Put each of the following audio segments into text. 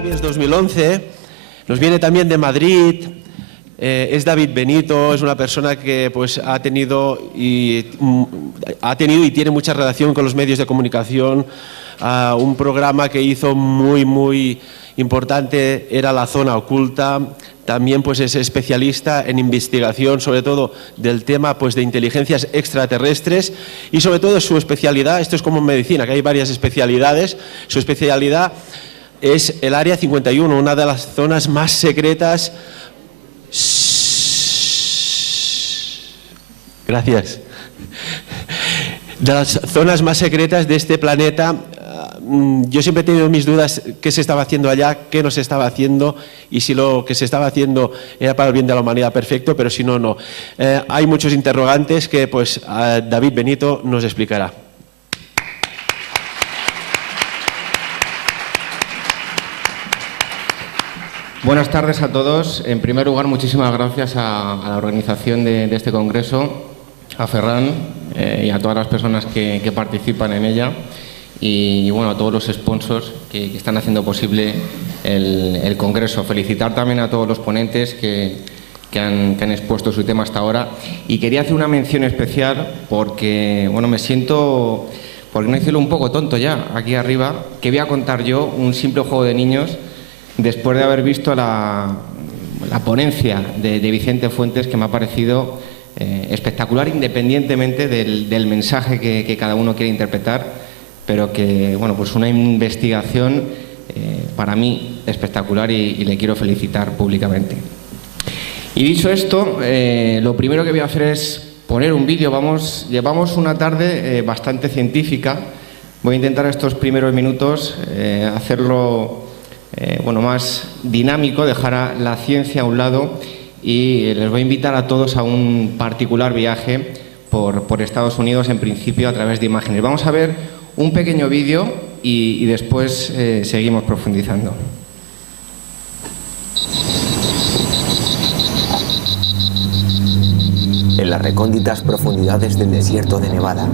Sapiens 2011. Nos viene también de Madrid. Es David Benito, es una persona que pues, ha tenido y tiene mucha relación con los medios de comunicación. Un programa que hizo muy importante era La Zona Oculta. También pues, es especialista en investigación, sobre todo del tema pues, de inteligencias extraterrestres, y sobre todo su especialidad, esto es como en medicina, que hay varias especialidades, su especialidad es el Área 51, una de las zonas más secretas. Gracias. De las zonas más secretas de este planeta. Yo siempre he tenido mis dudas qué se estaba haciendo allá, qué no se estaba haciendo y si lo que se estaba haciendo era para el bien de la humanidad, perfecto, pero si no, no. Hay muchos interrogantes que pues David Benito nos explicará. Buenas tardes a todos. En primer lugar, muchísimas gracias a la organización de este congreso, a Ferran y a todas las personas que participan en ella y bueno, a todos los sponsors que están haciendo posible el congreso. Felicitar también a todos los ponentes que han expuesto su tema hasta ahora, y quería hacer una mención especial porque bueno, me siento, por no decirlo, un poco tonto ya aquí arriba, que voy a contar yo un simple juego de niños después de haber visto la ponencia de Vicente Fuentes, que me ha parecido espectacular, independientemente del mensaje que cada uno quiere interpretar, pero que, bueno, pues una investigación para mí espectacular y le quiero felicitar públicamente. Y dicho esto, lo primero que voy a hacer es poner un vídeo. Llevamos una tarde bastante científica. Voy a intentar estos primeros minutos hacerlo bueno, más dinámico, dejar la ciencia a un lado, y les voy a invitar a todos a un particular viaje por Estados Unidos, en principio a través de imágenes. Vamos a ver un pequeño vídeo y después seguimos profundizando. En las recónditas profundidades del desierto de Nevada,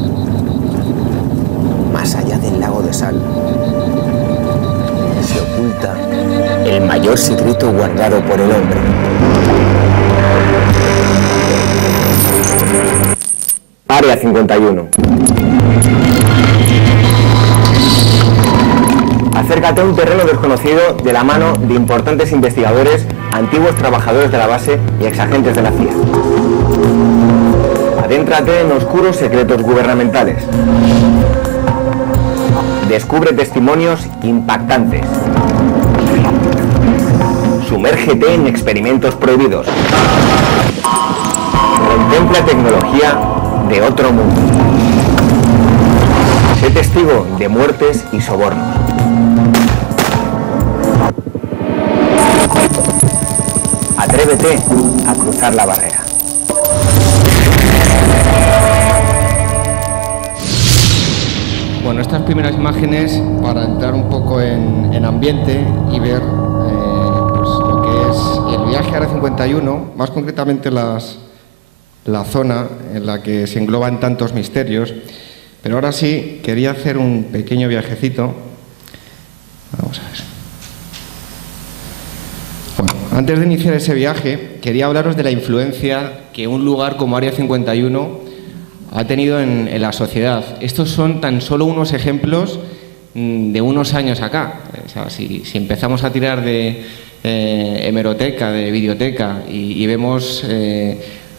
más allá del lago de sal, se oculta el mayor secreto guardado por el hombre. Área 51. Acércate a un terreno desconocido de la mano de importantes investigadores, antiguos trabajadores de la base y exagentes de la CIA. Adéntrate en oscuros secretos gubernamentales. Descubre testimonios impactantes. Sumérgete en experimentos prohibidos. Contempla tecnología de otro mundo. Sé testigo de muertes y sobornos. Atrévete a cruzar la barrera. Bueno, estas primeras imágenes para entrar un poco en ambiente y ver pues lo que es el viaje a Área 51, más concretamente la zona en la que se engloban tantos misterios. Pero ahora sí, quería hacer un pequeño viajecito. Vamos a ver. Bueno, antes de iniciar ese viaje, quería hablaros de la influencia que un lugar como Área 51 ha tenido en la sociedad. Estos son tan solo unos ejemplos de unos años acá. O sea, si empezamos a tirar de hemeroteca, de videoteca, y vemos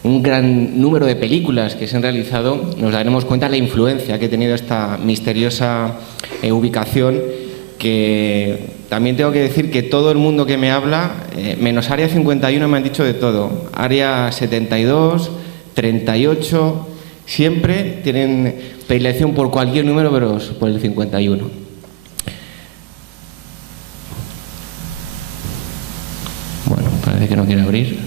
un gran número de películas que se han realizado, nos daremos cuenta de la influencia que ha tenido esta misteriosa ubicación, que también tengo que decir que todo el mundo que me habla, menos Área 51, me han dicho de todo. Área 72, 38... Siempre tienen predilección por cualquier número, pero por el 51. Bueno, parece que no quiere abrir.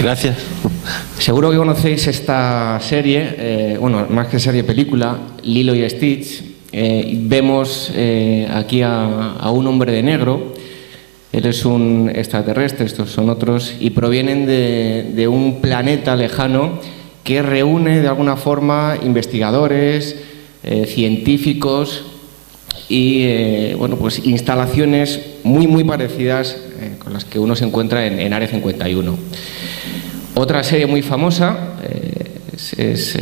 Gracias. Seguro que conocéis esta serie, bueno, más que serie, película, Lilo y Stitch. Vemos aquí a un hombre de negro. Él es un extraterrestre, estos son otros, y provienen de un planeta lejano que reúne de alguna forma investigadores, científicos y bueno, pues instalaciones muy parecidas con las que uno se encuentra en Área 51. Otra serie muy famosa es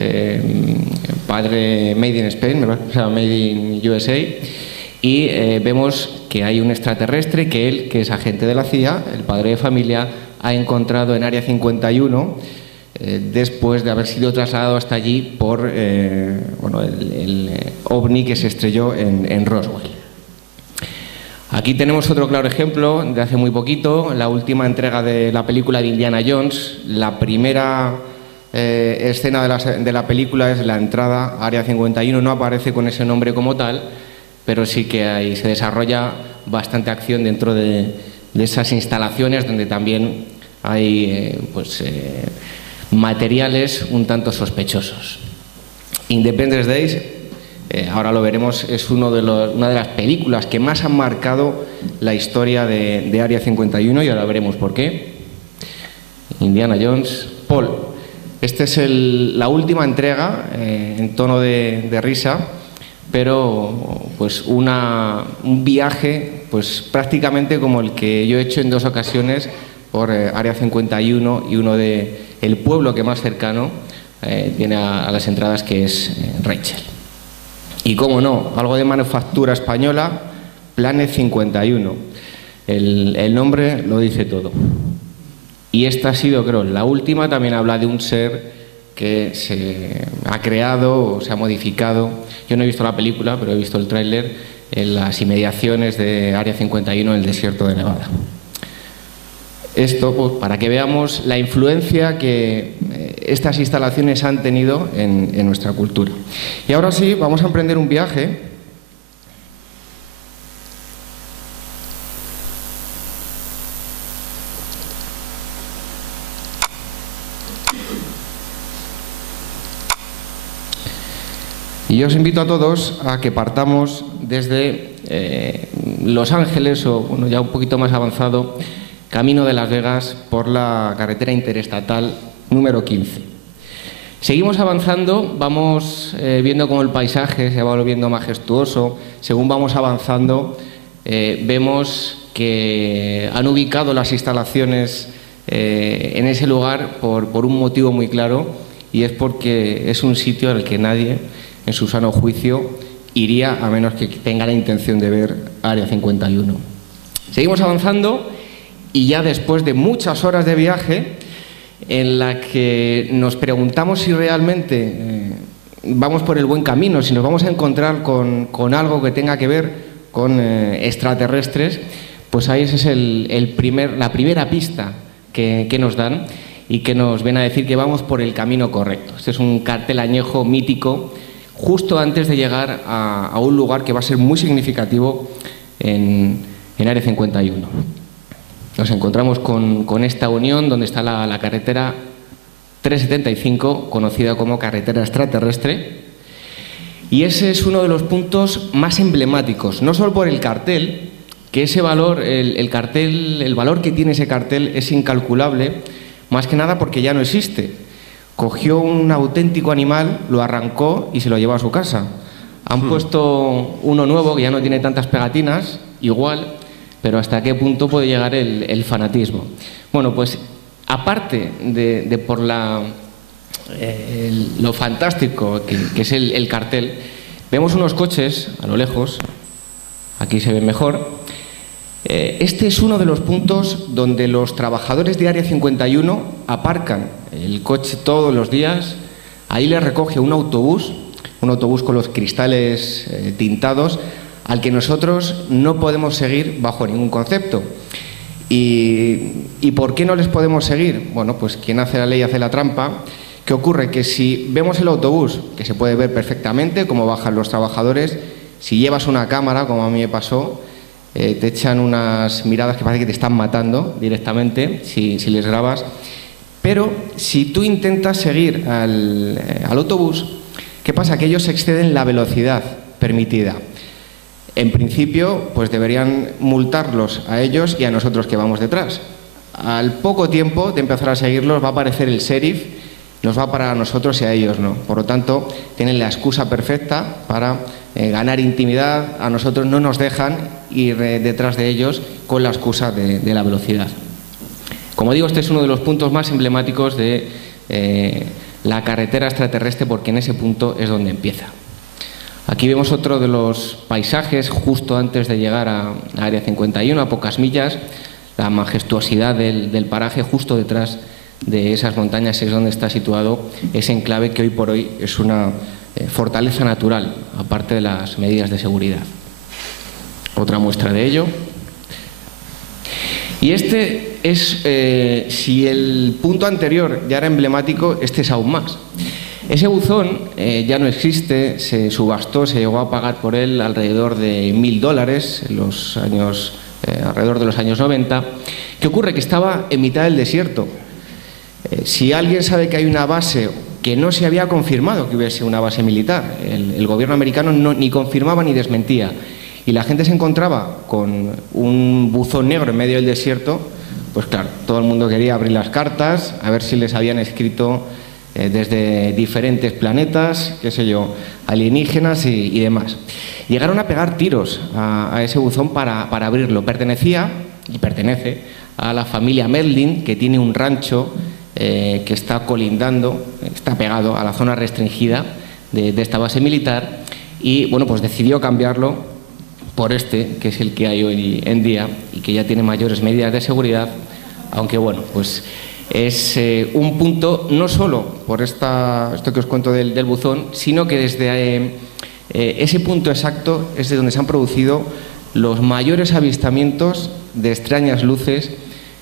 Padre Made in Spain, o sea, Made in USA, y vemos que hay un extraterrestre que él, que es agente de la CIA, el padre de familia, ha encontrado en Área 51 después de haber sido trasladado hasta allí por bueno, el ovni que se estrelló en Roswell. Aquí tenemos otro claro ejemplo de hace muy poquito, la última entrega de la película de Indiana Jones. La primera escena de la película es la entrada a Área 51, no aparece con ese nombre como tal, pero sí que ahí se desarrolla bastante acción dentro de esas instalaciones donde también hay materiales un tanto sospechosos. Independence Days, ahora lo veremos, es una de las películas que más han marcado la historia de Área 51 y ahora veremos por qué. Indiana Jones, Paul. Esta es la última entrega en tono de risa, pero pues un viaje pues prácticamente como el que yo he hecho en 2 ocasiones por Área 51 y uno de el pueblo que más cercano tiene a las entradas, que es Rachel. Y cómo no, algo de manufactura española, Planet 51. El nombre lo dice todo. Y esta ha sido, creo, la última. También habla de un ser que se ha creado o se ha modificado. Yo no he visto la película, pero he visto el tráiler en las inmediaciones de Área 51 en el desierto de Nevada. Esto pues, para que veamos la influencia que estas instalaciones han tenido en nuestra cultura. Y ahora sí, vamos a emprender un viaje y yo os invito a todos a que partamos desde Los Ángeles o bueno, ya un poquito más avanzado, camino de Las Vegas por la carretera interestatal número 15. Seguimos avanzando, vamos viendo cómo el paisaje se va volviendo majestuoso. Según vamos avanzando, vemos que han ubicado las instalaciones en ese lugar por un motivo muy claro, y es porque es un sitio al que nadie, en su sano juicio, iría a menos que tenga la intención de ver Área 51. Seguimos avanzando y ya después de muchas horas de viaje en la que nos preguntamos si realmente vamos por el buen camino, si nos vamos a encontrar con algo que tenga que ver con extraterrestres, pues ahí esa es la primera pista que nos dan y que nos viene a decir que vamos por el camino correcto. Este es un cartel añejo mítico justo antes de llegar a un lugar que va a ser muy significativo en Área 51. Nos encontramos con esta unión donde está la carretera 375, conocida como carretera extraterrestre, y ese es uno de los puntos más emblemáticos, no solo por el cartel, que ese valor, el valor que tiene ese cartel es incalculable, más que nada porque ya no existe. Cogió un auténtico animal, lo arrancó y se lo llevó a su casa. Han puesto uno nuevo que ya no tiene tantas pegatinas, igual, pero ¿hasta qué punto puede llegar el fanatismo? Bueno, pues aparte de por lo fantástico que es el cartel, vemos unos coches a lo lejos, aquí se ve mejor. Este es uno de los puntos donde los trabajadores de Área 51 aparcan el coche todos los días. Ahí les recoge un autobús con los cristales tintados, al que nosotros no podemos seguir bajo ningún concepto. ¿Y por qué no les podemos seguir? Bueno, pues quien hace la ley hace la trampa. ¿Qué ocurre? Que si vemos el autobús, que se puede ver perfectamente cómo bajan los trabajadores, si llevas una cámara, como a mí me pasó, te echan unas miradas que parece que te están matando directamente si les grabas. Pero si tú intentas seguir al autobús, ¿qué pasa? Que ellos exceden la velocidad permitida. En principio, pues deberían multarlos a ellos y a nosotros que vamos detrás. Al poco tiempo de empezar a seguirlos va a aparecer el sheriff nos va para nosotros y a ellos no. Por lo tanto, tienen la excusa perfecta para ganar intimidad. A nosotros no nos dejan ir detrás de ellos con la excusa de la velocidad. Como digo, este es uno de los puntos más emblemáticos de la carretera extraterrestre, porque en ese punto es donde empieza. Aquí vemos otro de los paisajes justo antes de llegar a Área 51, a pocas millas. La majestuosidad del paraje justo detrás de esas montañas es donde está situado ese enclave que hoy por hoy es una fortaleza natural, aparte de las medidas de seguridad. Otra muestra de ello. Y este es, si el punto anterior ya era emblemático, este es aún más. Ese buzón ya no existe, se subastó, se llegó a pagar por él alrededor de $1000 en los años, alrededor de los años 90. ¿Qué ocurre? Que estaba en mitad del desierto. Si alguien sabe que hay una base que no se había confirmado que hubiese una base militar, el gobierno americano ni confirmaba ni desmentía, y la gente se encontraba con un buzón negro en medio del desierto, pues claro, todo el mundo quería abrir las cartas, a ver si les habían escrito desde diferentes planetas, qué sé yo, alienígenas y demás. Llegaron a pegar tiros a ese buzón para abrirlo. Pertenecía y pertenece a la familia Medlin, que tiene un rancho que está colindando, está pegado a la zona restringida de esta base militar, y bueno, pues decidió cambiarlo por este, que es el que hay hoy en día y que ya tiene mayores medidas de seguridad, aunque bueno, pues es un punto no solo por esto que os cuento del buzón, sino que desde ese punto exacto es de donde se han producido los mayores avistamientos de extrañas luces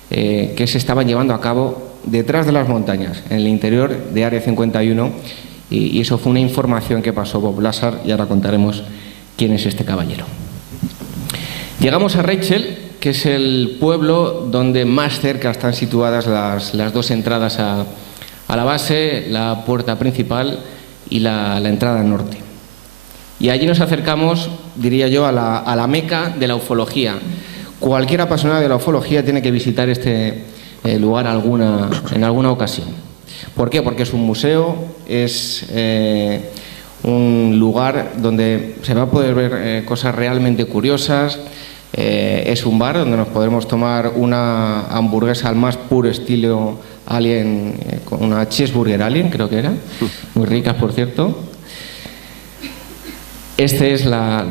que se estaban llevando a cabo detrás de las montañas, en el interior de Área 51, y eso fue una información que pasó Bob Lazar, y ahora contaremos quién es este caballero. Llegamos a Rachel, que es el pueblo donde más cerca están situadas las dos entradas a la base, la puerta principal y la entrada norte. Y allí nos acercamos, diría yo, a la meca de la ufología. Cualquier apasionado de la ufología tiene que visitar este lugar en alguna ocasión. ¿Por qué? Porque es un museo, es un lugar donde se va a poder ver cosas realmente curiosas. Es un bar donde nos podremos tomar una hamburguesa al más puro estilo Alien, con una cheeseburger Alien, creo que era, muy ricas, por cierto. Este es la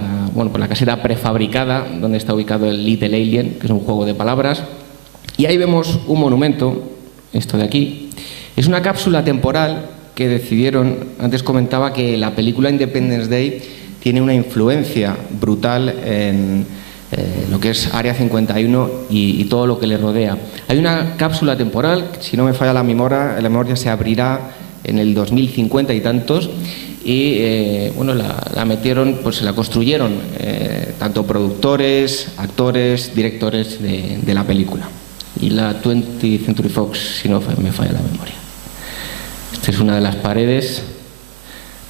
caseta prefabricada donde está ubicado el Little Alien, que es un juego de palabras. Y ahí vemos un monumento, esto de aquí. Es una cápsula temporal que decidieron, antes comentaba que la película Independence Day tiene una influencia brutal en lo que es Área 51 y todo lo que le rodea. Hay una cápsula temporal, si no me falla la memoria se abrirá en el 2050 y tantos, y la metieron, pues la construyeron tanto productores, actores, directores de la película. Y la 20th Century Fox, si no me falla la memoria. Esta es una de las paredes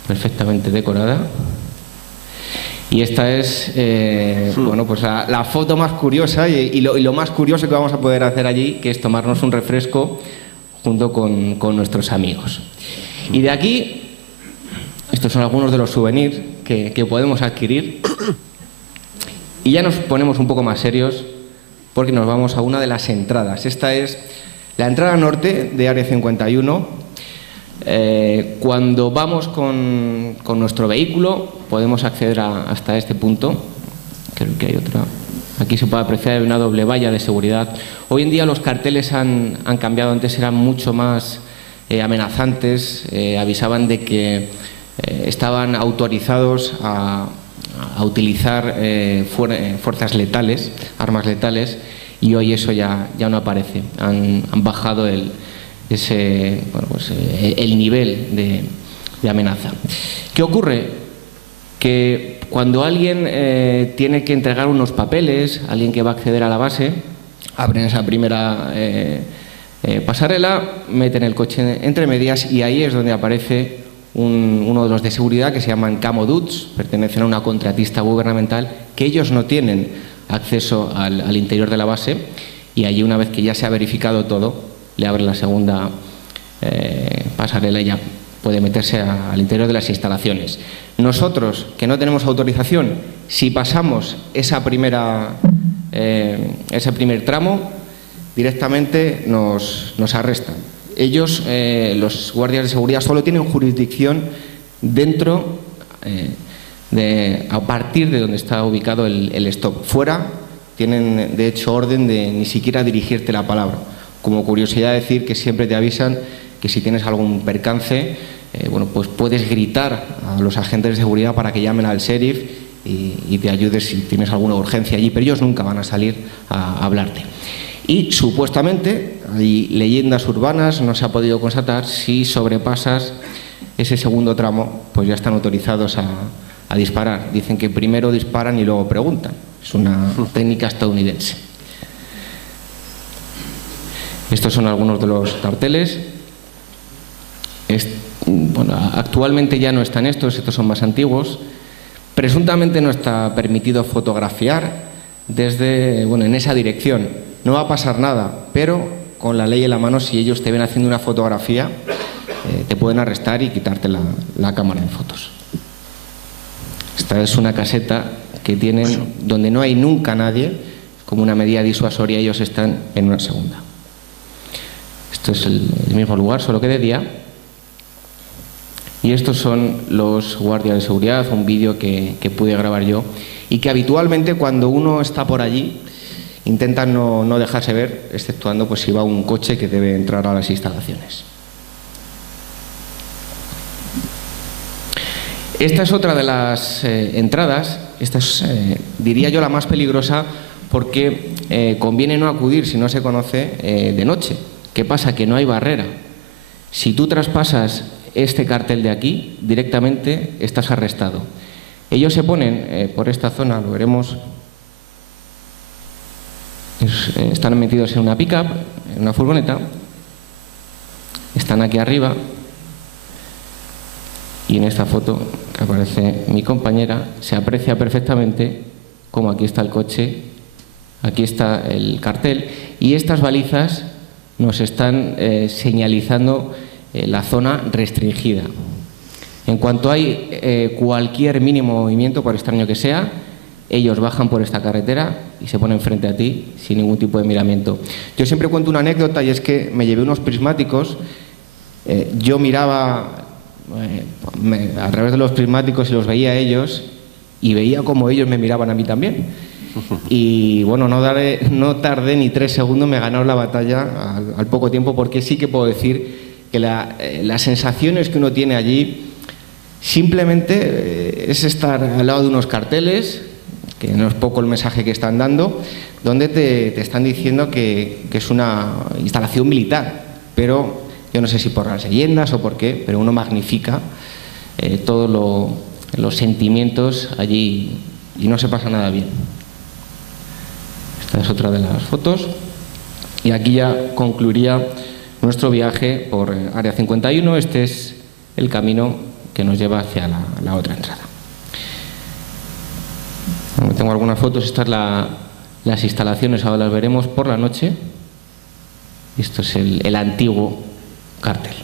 perfectamente decorada. Y esta es la foto más curiosa y lo más curioso que vamos a poder hacer allí, que es tomarnos un refresco junto con nuestros amigos. Y de aquí, estos son algunos de los souvenirs que podemos adquirir. Y ya nos ponemos un poco más serios porque nos vamos a una de las entradas. Esta es la entrada norte de Área 51. Cuando vamos con nuestro vehículo podemos acceder hasta este punto. Creo que hay otra. Aquí se puede apreciar una doble valla de seguridad. Hoy en día los carteles han cambiado. Antes eran mucho más amenazantes. Avisaban de que estaban autorizados a utilizar fuerzas letales, armas letales, y hoy eso ya no aparece. Han bajado el nivel de amenaza. ¿Qué ocurre? Que cuando alguien tiene que entregar unos papeles, alguien que va a acceder a la base, abren esa primera pasarela, meten el coche entre medias y ahí es donde aparece uno de los de seguridad que se llaman Camo Dudes, pertenecen a una contratista gubernamental, que ellos no tienen acceso al interior de la base, y allí, una vez que ya se ha verificado todo, le abren la segunda pasarela y ya puede meterse al interior de las instalaciones. Nosotros, que no tenemos autorización, si pasamos ese primer tramo, directamente nos arrestan. Ellos, los guardias de seguridad, solo tienen jurisdicción dentro, a partir de donde está ubicado el stop. Fuera tienen, de hecho, orden de ni siquiera dirigirte la palabra. Como curiosidad, decir que siempre te avisan que si tienes algún percance, bueno, pues puedes gritar a los agentes de seguridad para que llamen al sheriff y te ayudes si tienes alguna urgencia allí, pero ellos nunca van a salir a hablarte. Y supuestamente, hay leyendas urbanas, no se ha podido constatar, si sobrepasas ese segundo tramo, pues ya están autorizados a disparar. Dicen que primero disparan y luego preguntan. Es una técnica estadounidense. Estos son algunos de los carteles. Bueno, actualmente ya no están estos son más antiguos. Presuntamente no está permitido fotografiar desde, bueno, en esa dirección. No va a pasar nada, pero con la ley en la mano, si ellos te ven haciendo una fotografía, te pueden arrestar y quitarte la cámara de fotos. Esta es una caseta que tienen donde no hay nunca nadie, como una medida disuasoria, ellos están en una segunda. Esto es el mismo lugar, solo que de día. Y estos son los guardias de seguridad, un vídeo que pude grabar yo y que habitualmente cuando uno está por allí intentan no dejarse ver, exceptuando pues si va un coche que debe entrar a las instalaciones. Esta es otra de las entradas. Esta es, diría yo, la más peligrosa porque conviene no acudir si no se conoce de noche. ¿Qué pasa? Que no hay barrera. Si tú traspasas este cartel de aquí, directamente estás arrestado. Ellos se ponen por esta zona, lo veremos, están metidos en una pick-up, en una furgoneta, están aquí arriba y en esta foto que aparece mi compañera se aprecia perfectamente cómo aquí está el coche, aquí está el cartel y estas balizas nos están señalizando la zona restringida. En cuanto hay cualquier mínimo movimiento, por extraño que sea, ellos bajan por esta carretera y se ponen frente a ti sin ningún tipo de miramiento. Yo siempre cuento una anécdota y es que me llevé unos prismáticos, yo miraba a través de los prismáticos y los veía a ellos y veía como ellos me miraban a mí también. Y bueno, no tardé ni 3 segundos, me ganaron la batalla al poco tiempo, porque sí que puedo decir que las sensaciones que uno tiene allí simplemente es estar al lado de unos carteles, que no es poco el mensaje que están dando, donde te están diciendo que es una instalación militar, pero yo no sé si por las leyendas o por qué, pero uno magnifica todos los sentimientos allí y no se pasa nada bien. Esta es otra de las fotos y aquí ya concluiría nuestro viaje por Área 51. Este es el camino que nos lleva hacia la otra entrada. Tengo algunas fotos, estas las instalaciones, ahora las veremos por la noche. Esto es el antiguo cartel.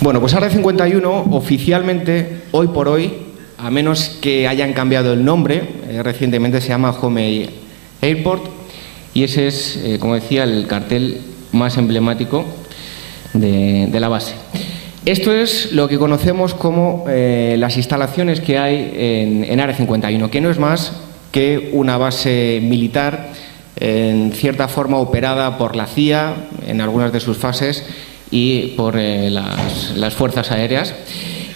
Bueno, pues Área 51 oficialmente, hoy por hoy, a menos que hayan cambiado el nombre, recientemente se llama Home Airport y ese es, como decía, el cartel más emblemático de la base. Esto es lo que conocemos como las instalaciones que hay en Área 51, que no es más que una base militar en cierta forma operada por la CIA en algunas de sus fases y por las fuerzas aéreas.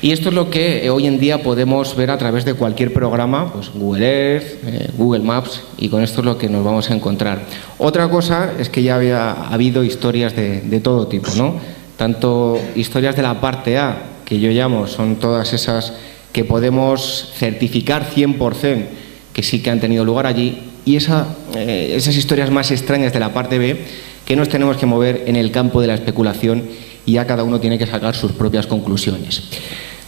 Y esto es lo que hoy en día podemos ver a través de cualquier programa, pues Google Earth, Google Maps, y con esto es lo que nos vamos a encontrar. Otra cosa es que ya había habido historias de todo tipo, ¿no? Tanto historias de la parte A, que yo llamo, son todas esas que podemos certificar 100% que sí que han tenido lugar allí, y esas historias más extrañas de la parte B, que nos tenemos que mover en el campo de la especulación y ya cada uno tiene que sacar sus propias conclusiones.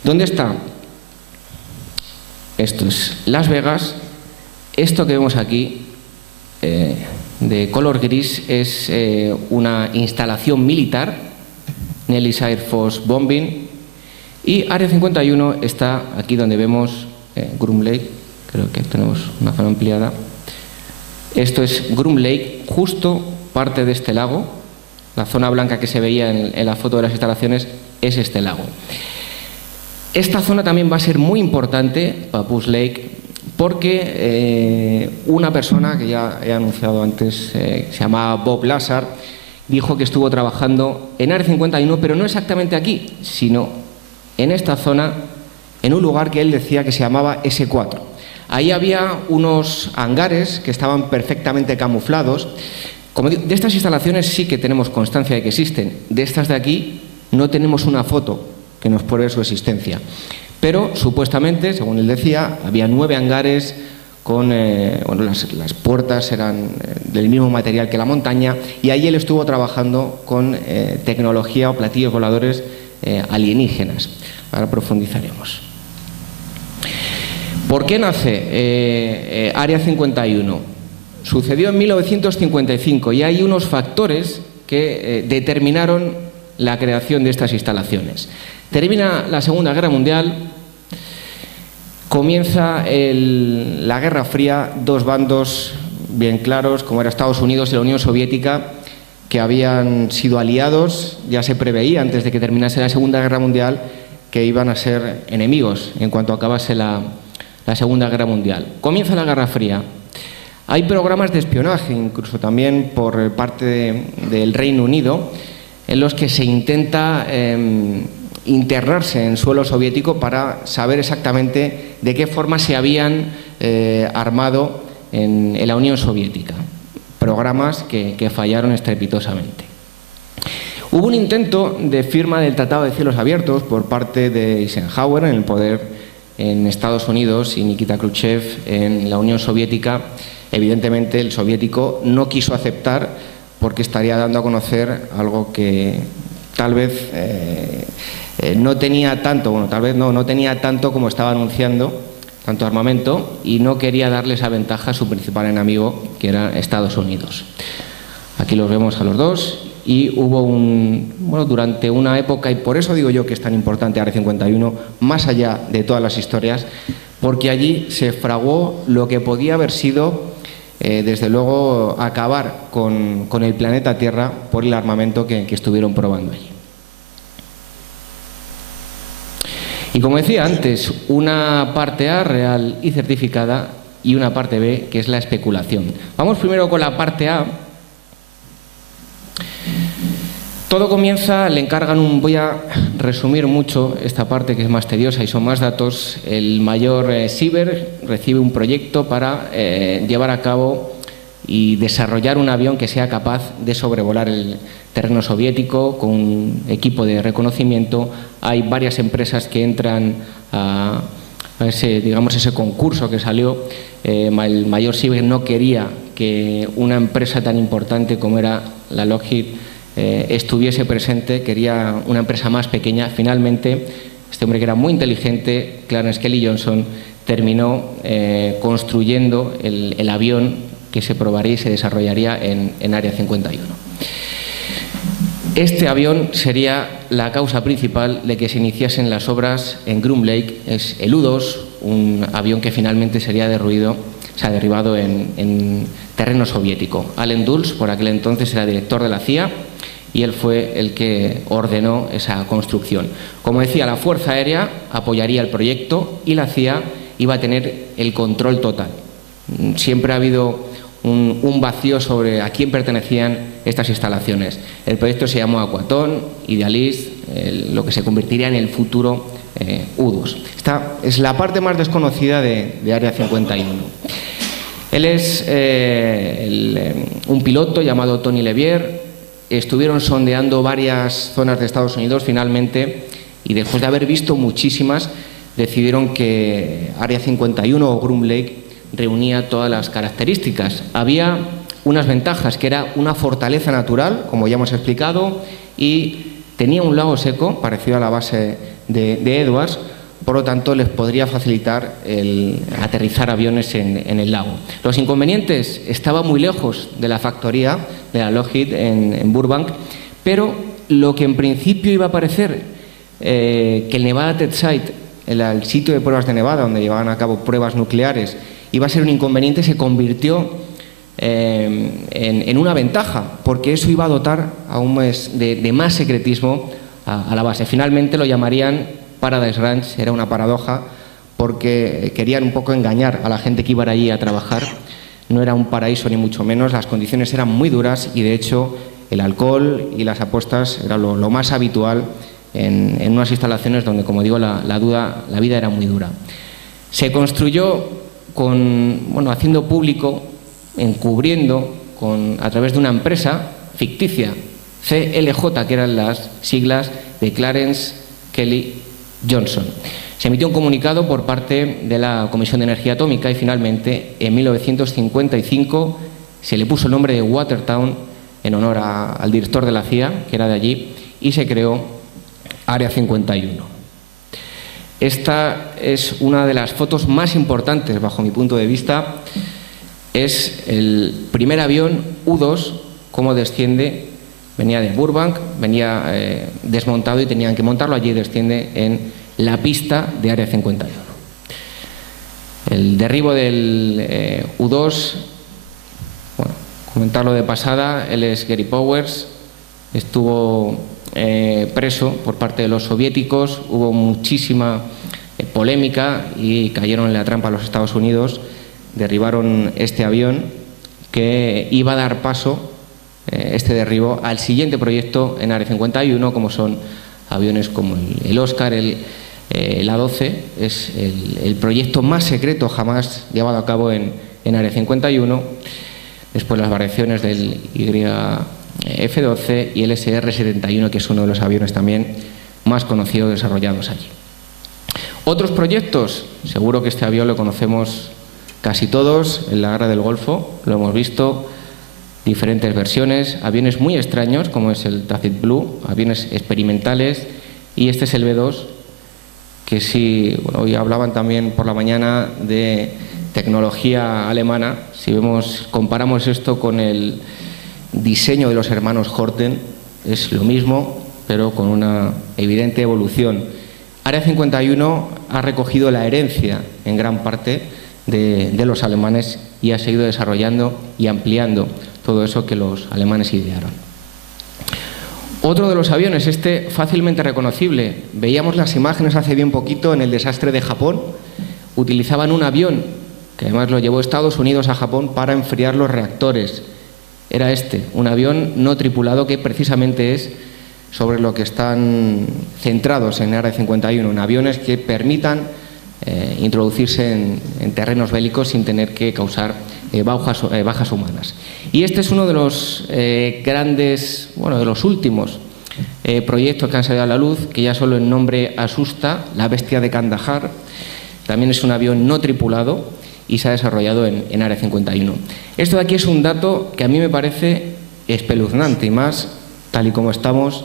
¿Dónde está? Esto es Las Vegas. Esto que vemos aquí, de color gris, es una instalación militar, Nellis Air Force Bombing, y Área 51 está aquí donde vemos Groom Lake. Creo que tenemos una zona ampliada. Esto es Groom Lake, justo parte de este lago. La zona blanca que se veía en la foto de las instalaciones es este lago. Esta zona también va a ser muy importante, Papoose Lake, porque una persona que ya he anunciado antes, se llamaba Bob Lazar, dijo que estuvo trabajando en Área 51, pero no exactamente aquí, sino en esta zona, en un lugar que él decía que se llamaba S4. Ahí había unos hangares que estaban perfectamente camuflados. Como digo, de estas instalaciones sí que tenemos constancia de que existen. De estas de aquí no tenemos una foto que nos pruebe su existencia. Pero supuestamente, según él decía, había 9 hangares con las puertas eran del mismo material que la montaña, y ahí él estuvo trabajando con tecnología o platillos voladores alienígenas. Ahora profundizaremos. ¿Por qué nace Área 51? Sucedió en 1955 y hay unos factores que determinaron la creación de estas instalaciones. Termina la Segunda Guerra Mundial, comienza la Guerra Fría, dos bandos bien claros, como era Estados Unidos y la Unión Soviética, que habían sido aliados. Ya se preveía antes de que terminase la Segunda Guerra Mundial que iban a ser enemigos en cuanto acabase la Segunda Guerra Mundial. Comienza la Guerra Fría. Hay programas de espionaje, incluso también por parte del Reino Unido, en los que se intenta internarse en suelo soviético para saber exactamente de qué forma se habían armado en la Unión Soviética. Programas que fallaron estrepitosamente. Hubo un intento de firma del Tratado de Cielos Abiertos por parte de Eisenhower en el poder en Estados Unidos y Nikita Khrushchev en la Unión Soviética. Evidentemente el soviético no quiso aceptar porque estaría dando a conocer algo que tal vez no tenía tanto, bueno, tal vez no tenía tanto como estaba anunciando, tanto armamento, y no quería darle esa ventaja a su principal enemigo, que era Estados Unidos. Aquí los vemos a los dos, y hubo durante una época, y por eso digo yo que es tan importante Área 51, más allá de todas las historias, porque allí se fraguó lo que podía haber sido, desde luego, acabar con el planeta Tierra por el armamento que estuvieron probando allí. Y como decía antes, una parte A real y certificada y una parte B, que es la especulación. Vamos primero con la parte A. Todo comienza, le encargan voy a resumir mucho esta parte que es más tediosa y son más datos. El mayor Sieber recibe un proyecto para llevar a cabo y desarrollar un avión que sea capaz de sobrevolar el terreno soviético con un equipo de reconocimiento. Hay varias empresas que entran a ese concurso que salió. El mayor Sieber no quería que una empresa tan importante como era la Lockheed estuviese presente, quería una empresa más pequeña. Finalmente, este hombre, que era muy inteligente, Clarence Kelly Johnson, terminó construyendo el avión que se probaría y se desarrollaría en Área 51. Este avión sería la causa principal de que se iniciasen las obras en Groom Lake. Es el U-2, un avión que finalmente sería derribado en terreno soviético. Allen Dulles, por aquel entonces, era director de la CIA, y él fue el que ordenó esa construcción. Como decía, la Fuerza Aérea apoyaría el proyecto y la CIA iba a tener el control total. Siempre ha habido un vacío sobre a quién pertenecían estas instalaciones. El proyecto se llamó Aquatone, Idealist, lo que se convertiría en el futuro U-2. Esta es la parte más desconocida de Área 51. Él es un piloto llamado Tony Levier. Estuvieron sondeando varias zonas de Estados Unidos finalmente, y después de haber visto muchísimas, decidieron que Área 51 o Groom Lake reunía todas las características. Había unas ventajas, que era una fortaleza natural, como ya hemos explicado, y tenía un lago seco, parecido a la base de Edwards, por lo tanto les podría facilitar el aterrizar aviones en el lago. Los inconvenientes: estaba muy lejos de la factoría de la Lockheed en Burbank, pero lo que en principio iba a parecer que el Nevada Test Site, el sitio de pruebas de Nevada, donde llevaban a cabo pruebas nucleares, iba a ser un inconveniente, se convirtió en una ventaja, porque eso iba a dotar aún más de más secretismo a la base. Finalmente lo llamarían Paradise Ranch. Era una paradoja, porque querían un poco engañar a la gente que iba allí a trabajar. No era un paraíso ni mucho menos, las condiciones eran muy duras y de hecho el alcohol y las apuestas era lo más habitual en unas instalaciones donde, como digo, la vida era muy dura. Se construyó haciendo público, encubriendo a través de una empresa ficticia, CLJ, que eran las siglas de Clarence Kelly Johnson. Se emitió un comunicado por parte de la Comisión de Energía Atómica y finalmente en 1955 se le puso el nombre de Watertown en honor al director de la CIA, que era de allí, y se creó Área 51. Esta es una de las fotos más importantes bajo mi punto de vista. Es el primer avión U-2, cómo desciende. Venía de Burbank, venía desmontado y tenían que montarlo allí, desciende en la pista de Área 51. El derribo del U-2, comentarlo de pasada, él es Gary Powers, estuvo preso por parte de los soviéticos, hubo muchísima polémica y cayeron en la trampa los Estados Unidos, derribaron este avión que iba a dar paso, este derribo, al siguiente proyecto en Área 51, como son aviones como el Oscar, el A-12, es el proyecto más secreto jamás llevado a cabo en Área 51, después las variaciones del YF-12 y el SR-71, que es uno de los aviones también más conocidos desarrollados allí. Otros proyectos, seguro que este avión lo conocemos casi todos, en la Guerra del Golfo, lo hemos visto, diferentes versiones, aviones muy extraños como es el Traffic Blue, aviones experimentales, y este es el B-2, que sí, hoy hablaban también por la mañana de tecnología alemana. Si comparamos esto con el diseño de los hermanos Horten, es lo mismo, pero con una evidente evolución. Área 51 ha recogido la herencia en gran parte de los alemanes y ha seguido desarrollando y ampliando todo eso que los alemanes idearon. Otro de los aviones, este fácilmente reconocible, veíamos las imágenes hace bien poquito en el desastre de Japón, utilizaban un avión que además lo llevó Estados Unidos a Japón para enfriar los reactores. Era un avión no tripulado, que precisamente es sobre lo que están centrados en Área 51, en aviones que permitan introducirse en terrenos bélicos sin tener que causar bajas humanas. Y este es uno de los grandes, de los últimos proyectos que han salido a la luz, que ya solo el nombre asusta, la Bestia de Kandahar. También es un avión no tripulado y se ha desarrollado en Área 51. Esto de aquí es un dato que a mí me parece espeluznante, y más tal y como estamos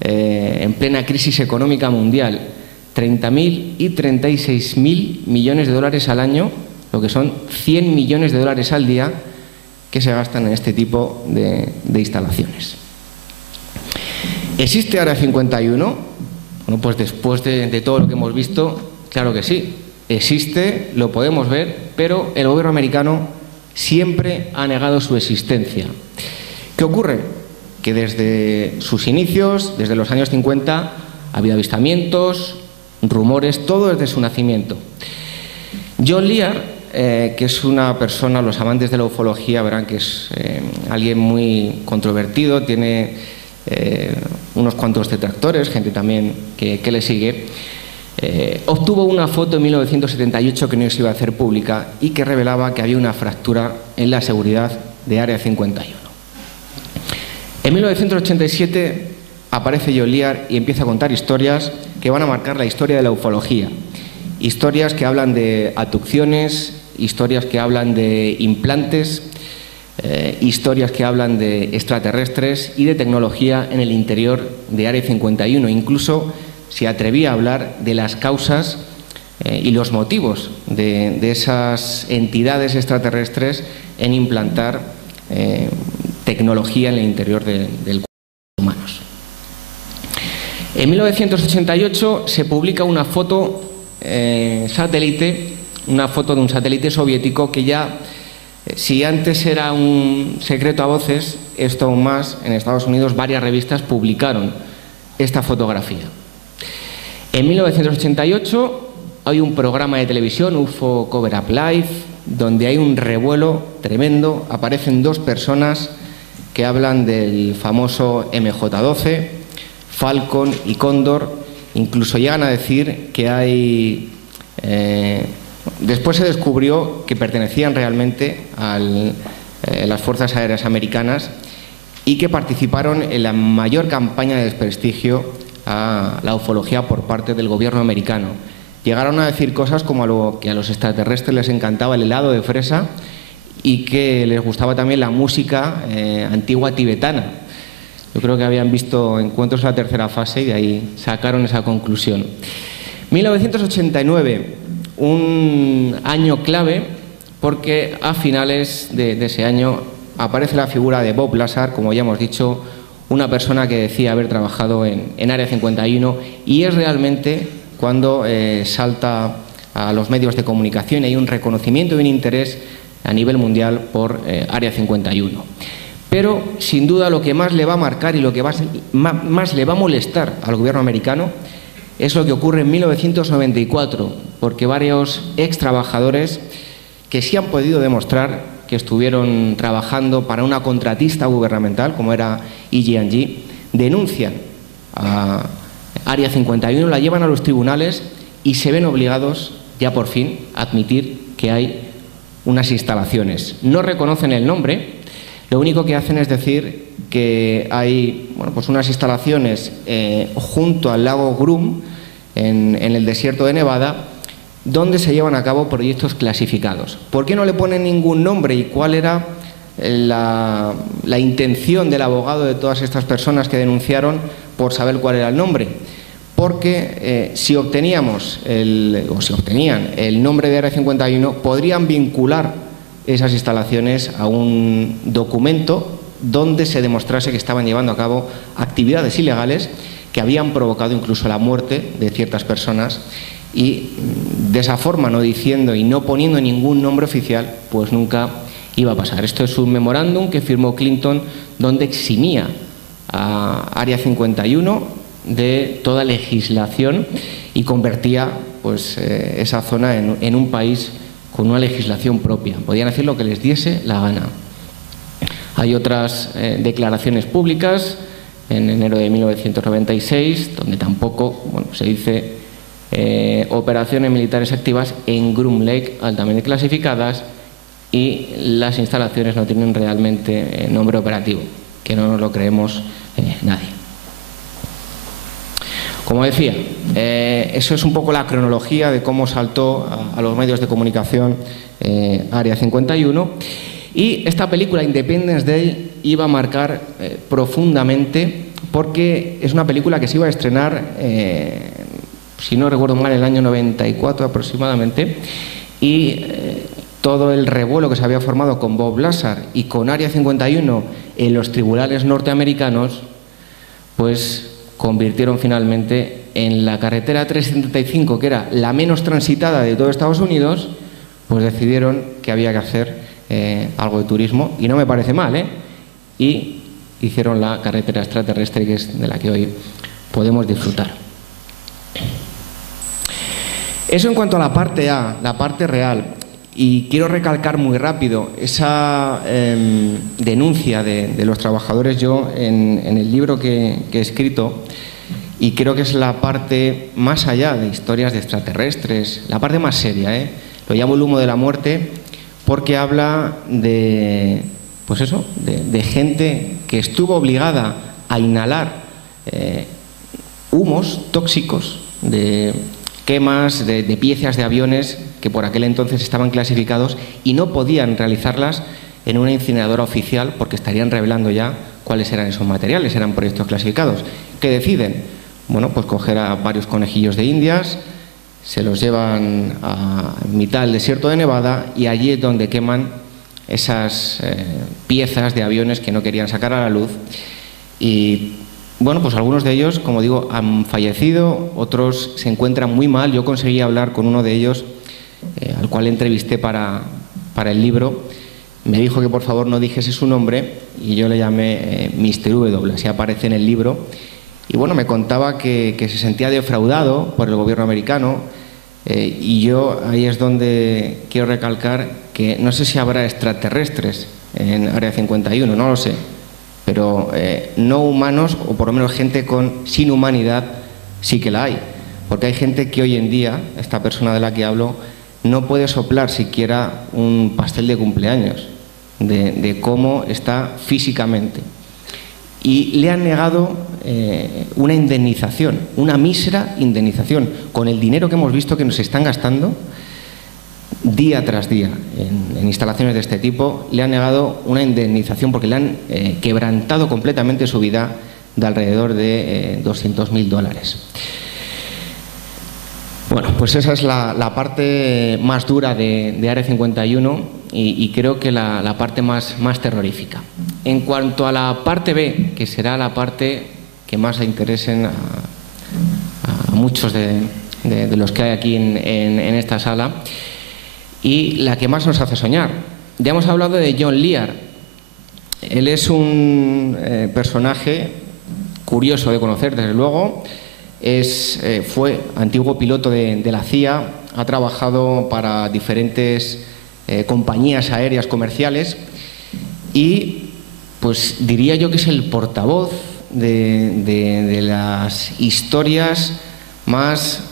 en plena crisis económica mundial. 30.000 y 36.000 millones de dólares al año, lo que son 100 millones de dólares al día, que se gastan en este tipo de instalaciones. ¿Existe Área 51? Bueno, pues después de todo lo que hemos visto, claro que sí, existe, lo podemos ver, pero el gobierno americano siempre ha negado su existencia. ¿Qué ocurre? Que desde sus inicios, desde los años 50, ha habido avistamientos, rumores, todo desde su nacimiento. John Lear, que es una persona, los amantes de la ufología verán que es alguien muy controvertido, tiene unos cuantos detractores, gente también que le sigue, obtuvo una foto en 1978 que no se iba a hacer pública y que revelaba que había una fractura en la seguridad de Área 51. En 1987 aparece John Lear y empieza a contar historias que van a marcar la historia de la ufología. Historias que hablan de abducciones, historias que hablan de implantes, historias que hablan de extraterrestres y de tecnología en el interior de Área 51. Incluso se atrevía a hablar de las causas y los motivos de esas entidades extraterrestres en implantar tecnología en el interior del cuerpo de los humanos. En 1988 se publica una foto satélite, una foto de un satélite soviético que ya, si antes era un secreto a voces, esto aún más. En Estados Unidos varias revistas publicaron esta fotografía. En 1988 hay un programa de televisión, UFO Cover Up Live, donde hay un revuelo tremendo. Aparecen dos personas que hablan del famoso MJ-12, Falcon y Cóndor. Incluso llegan a decir que hay... después se descubrió que pertenecían realmente a las Fuerzas Aéreas Americanas y que participaron en la mayor campaña de desprestigio a la ufología por parte del gobierno americano. Llegaron a decir cosas como que a los extraterrestres les encantaba el helado de fresa y que les gustaba también la música antigua tibetana. Yo creo que habían visto Encuentros en la tercera fase y de ahí sacaron esa conclusión. 1989, un año clave, porque a finales de ese año aparece la figura de Bob Lazar, como ya hemos dicho, una persona que decía haber trabajado en Área 51, y es realmente cuando salta a los medios de comunicación y hay un reconocimiento y un interés a nivel mundial por Área 51. Pero, sin duda, lo que más le va a marcar y lo que más le va a molestar al gobierno americano es lo que ocurre en 1994, porque varios ex trabajadores que sí han podido demostrar que estuvieron trabajando para una contratista gubernamental, como era EG&G, denuncian a Área 51, la llevan a los tribunales y se ven obligados, ya por fin, a admitir que hay unas instalaciones. No reconocen el nombre, lo único que hacen es decir que hay pues unas instalaciones junto al lago Groom, en el desierto de Nevada, donde se llevan a cabo proyectos clasificados. ¿Por qué no le ponen ningún nombre y cuál era la intención del abogado de todas estas personas que denunciaron por saber cuál era el nombre? Porque si obtenían el nombre de Área 51, podrían vincular esas instalaciones a un documento donde se demostrase que estaban llevando a cabo actividades ilegales que habían provocado incluso la muerte de ciertas personas, y de esa forma, no diciendo y no poniendo ningún nombre oficial, pues nunca iba a pasar. Esto es un memorándum que firmó Clinton donde eximía a Área 51 de toda legislación y convertía pues esa zona en un país con una legislación propia. Podían hacer lo que les diese la gana. Hay otras declaraciones públicas en enero de 1996, donde tampoco se dice operaciones militares activas en Groom Lake, altamente clasificadas, y las instalaciones no tienen realmente nombre operativo, que no nos lo creemos nadie. Como decía, eso es un poco la cronología de cómo saltó a los medios de comunicación Área 51, y esta película Independence Day iba a marcar profundamente, porque es una película que se iba a estrenar, si no recuerdo mal, en el año 94 aproximadamente, y todo el revuelo que se había formado con Bob Lazar y con Área 51 en los tribunales norteamericanos, pues convirtieron finalmente en la carretera 375, que era la menos transitada de todo Estados Unidos, pues decidieron que había que hacer algo de turismo, y no me parece mal, y hicieron la carretera extraterrestre, que es de la que hoy podemos disfrutar. Eso en cuanto a la parte A, la parte real. Y quiero recalcar muy rápido esa denuncia de los trabajadores. Yo en el libro que he escrito, y creo que es la parte más allá de historias de extraterrestres, la parte más seria, lo llamo el humo de la muerte, porque habla de, pues eso, de gente que estuvo obligada a inhalar humos tóxicos de quemas de piezas de aviones que por aquel entonces estaban clasificados y no podían realizarlas en una incineradora oficial porque estarían revelando ya cuáles eran esos materiales, eran proyectos clasificados. ¿Qué deciden? Bueno, pues coger a varios conejillos de Indias, se los llevan a mitad del desierto de Nevada y allí es donde queman esas piezas de aviones que no querían sacar a la luz. Y bueno, pues algunos de ellos, como digo, han fallecido, otros se encuentran muy mal. Yo conseguí hablar con uno de ellos, al cual entrevisté para el libro. Me dijo que por favor no dijese su nombre y yo le llamé Mr. W, así aparece en el libro. Y bueno, me contaba que se sentía defraudado por el gobierno americano y yo ahí es donde quiero recalcar que no sé si habrá extraterrestres en Área 51, no lo sé, pero no humanos, o por lo menos gente sin humanidad sí que la hay, porque hay gente que hoy en día, esta persona de la que hablo, no puede soplar siquiera un pastel de cumpleaños de cómo está físicamente. Y le han negado una indemnización, una mísera indemnización, con el dinero que hemos visto que nos están gastando día tras día en instalaciones de este tipo. Le han negado una indemnización porque le han quebrantado completamente su vida de alrededor de $200.000. Bueno, pues esa es la parte más dura de Área 51 y creo que la parte más terrorífica. En cuanto a la parte B, que será la parte que más le interesen a muchos de los que hay aquí en esta sala y la que más nos hace soñar. Ya hemos hablado de John Lear. Él es un personaje curioso de conocer, desde luego. Fue antiguo piloto de la CIA, ha trabajado para diferentes compañías aéreas comerciales y pues diría yo que es el portavoz de las historias más,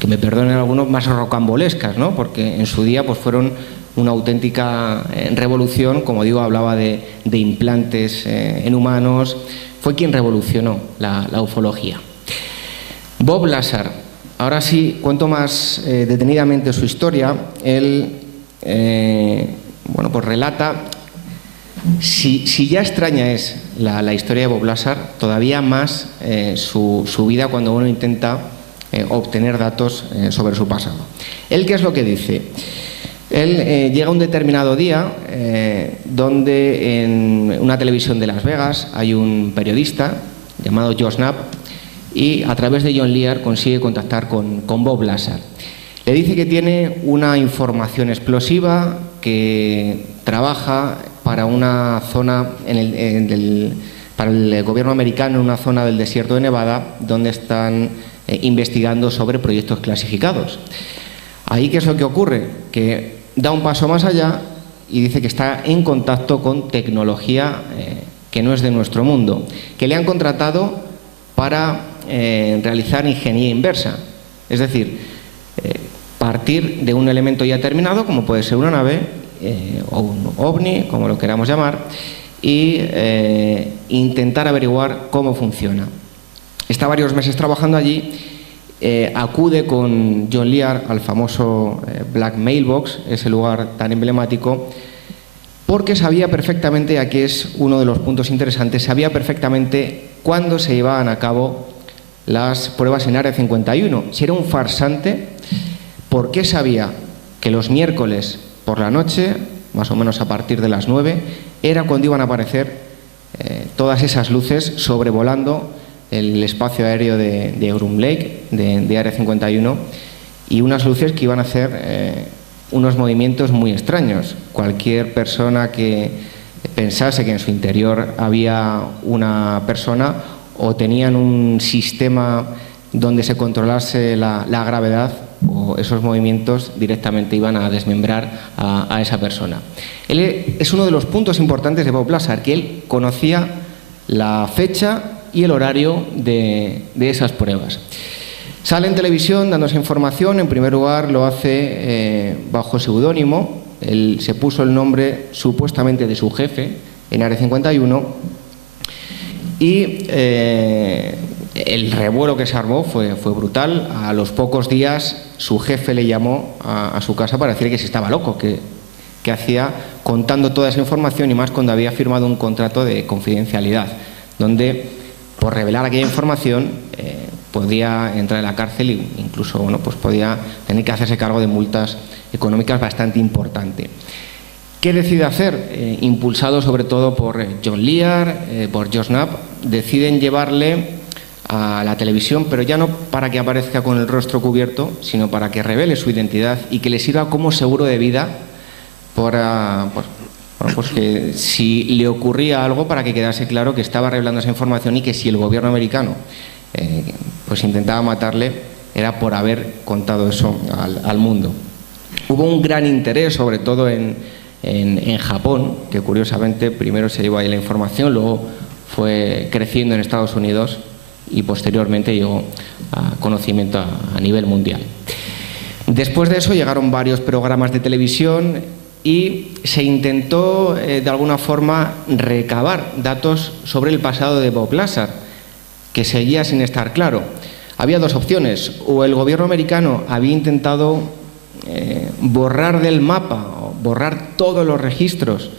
que me perdonen algunos, más rocambolescas, ¿no? Porque en su día pues fueron una auténtica revolución. Como digo, hablaba de implantes en humanos, fue quien revolucionó la ufología. Bob Lazar, ahora sí cuento más detenidamente su historia. Él bueno, pues relata, si ya extraña es la historia de Bob Lazar, todavía más su vida cuando uno intenta obtener datos sobre su pasado. ¿Él qué es lo que dice? Él llega un determinado día donde en una televisión de Las Vegas hay un periodista llamado Joe Knapp y a través de John Lear consigue contactar con Bob Lazar. Le dice que tiene una información explosiva, que trabaja para una zona, para el gobierno americano, en una zona del desierto de Nevada, donde están investigando sobre proyectos clasificados. Ahí, ¿qué es lo que ocurre? Que da un paso más allá y dice que está en contacto con tecnología que no es de nuestro mundo, que le han contratado para realizar ingeniería inversa, es decir, partir de un elemento ya terminado, como puede ser una nave o un ovni, como lo queramos llamar, y intentar averiguar cómo funciona. Está varios meses trabajando allí, acude con John Lear al famoso Black Mailbox, ese lugar tan emblemático, porque sabía perfectamente, aquí es uno de los puntos interesantes, sabía perfectamente cuándo se llevaban a cabo las pruebas en Área 51. Si era un farsante, ¿por qué sabía que los miércoles por la noche, más o menos a partir de las 9, era cuando iban a aparecer todas esas luces sobrevolando el espacio aéreo de Groom Lake, de Área 51, y unas luces que iban a hacer unos movimientos muy extraños? Cualquier persona que pensase que en su interior había una persona o tenían un sistema donde se controlase la gravedad, o esos movimientos directamente iban a desmembrar a esa persona. Él es uno de los puntos importantes de Bob Lazar, que él conocía la fecha y el horario de esas pruebas. Sale en televisión dándose información. En primer lugar lo hace bajo seudónimo. Él se puso el nombre supuestamente de su jefe en Área 51 y el revuelo que se armó fue brutal. A los pocos días su jefe le llamó a su casa para decirle que se estaba loco, que que hacía contando toda esa información, y más cuando había firmado un contrato de confidencialidad, donde por revelar aquella información podía entrar en la cárcel e incluso pues podía tener que hacerse cargo de multas económicas bastante importantes. ¿Qué decide hacer? Impulsado sobre todo por John Lear, por George Knapp, deciden llevarle a la televisión, pero ya no para que aparezca con el rostro cubierto, sino para que revele su identidad y que le sirva como seguro de vida para, pues que si le ocurría algo, para que quedase claro que estaba revelando esa información y que si el gobierno americano pues intentaba matarle, era por haber contado eso al mundo. Hubo un gran interés, sobre todo en Japón, que curiosamente primero se llevó ahí la información, luego fue creciendo en Estados Unidos y posteriormente llegó a conocimiento a nivel mundial. Después de eso llegaron varios programas de televisión y se intentó de alguna forma recabar datos sobre el pasado de Bob Lazar, que seguía sin estar claro. Había dos opciones: o el gobierno americano había intentado borrar del mapa o borrar todos los registros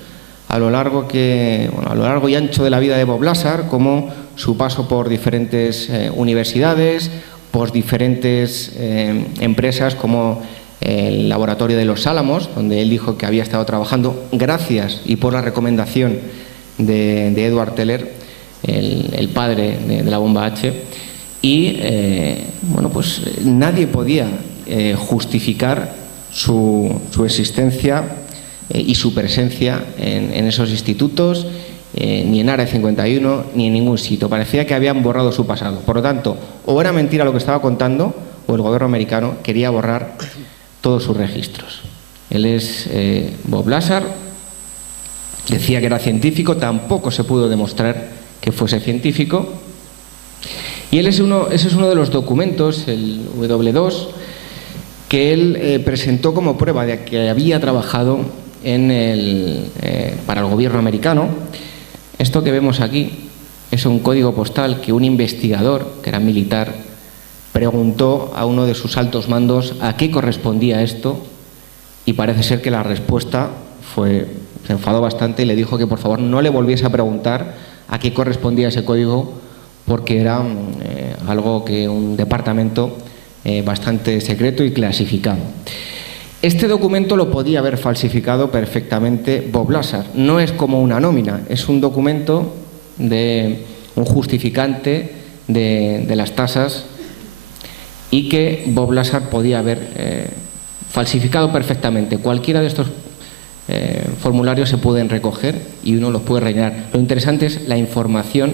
a lo largo y ancho de la vida de Bob Lazar, como su paso por diferentes universidades, por diferentes empresas como el laboratorio de Los Álamos, donde él dijo que había estado trabajando gracias y por la recomendación de Edward Teller, el padre de la bomba H, y pues nadie podía justificar su existencia y su presencia en esos institutos, ni en Área 51, ni en ningún sitio. Parecía que habían borrado su pasado. Por lo tanto, o era mentira lo que estaba contando, o el gobierno americano quería borrar todos sus registros. Él es Bob Lazar, decía que era científico, tampoco se pudo demostrar que fuese científico, y ese es uno de los documentos, el W2, que él presentó como prueba de que había trabajado para el gobierno americano. Esto que vemos aquí es un código postal que un investigador, que era militar, preguntó a uno de sus altos mandos a qué correspondía esto, y parece ser que la respuesta se enfadó bastante y le dijo que por favor no le volviese a preguntar a qué correspondía ese código, porque era algo que un departamento bastante secreto y clasificado. Este documento lo podía haber falsificado perfectamente Bob Lazar. No es como una nómina, es un documento de un justificante de las tasas, y que Bob Lazar podía haber falsificado perfectamente. Cualquiera de estos formularios se pueden recoger y uno los puede rellenar. Lo interesante es la información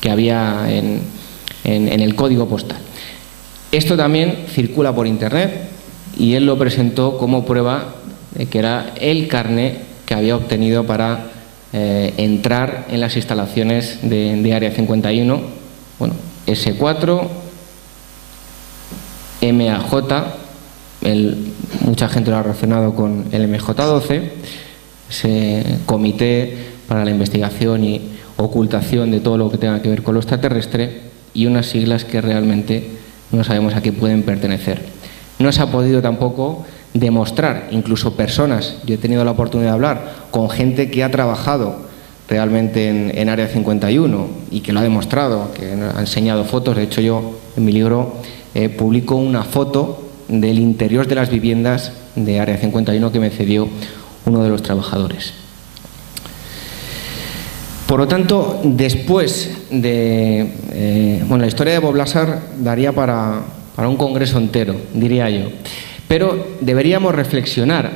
que había en el código postal. Esto también circula por internet y él lo presentó como prueba de que era el carné que había obtenido para entrar en las instalaciones de Área 51, S4, MAJ, mucha gente lo ha relacionado con el MJ-12, ese comité para la investigación y ocultación de todo lo que tenga que ver con lo extraterrestre, y unas siglas que realmente no sabemos a qué pueden pertenecer. No se ha podido tampoco demostrar, incluso personas, yo he tenido la oportunidad de hablar con gente que ha trabajado realmente en Área 51 y que lo ha demostrado, que ha enseñado fotos. De hecho, yo en mi libro publico una foto del interior de las viviendas de Área 51 que me cedió uno de los trabajadores. Por lo tanto, después de... la historia de Bob Lazar daría para un congreso entero, diría yo. Pero deberíamos reflexionar.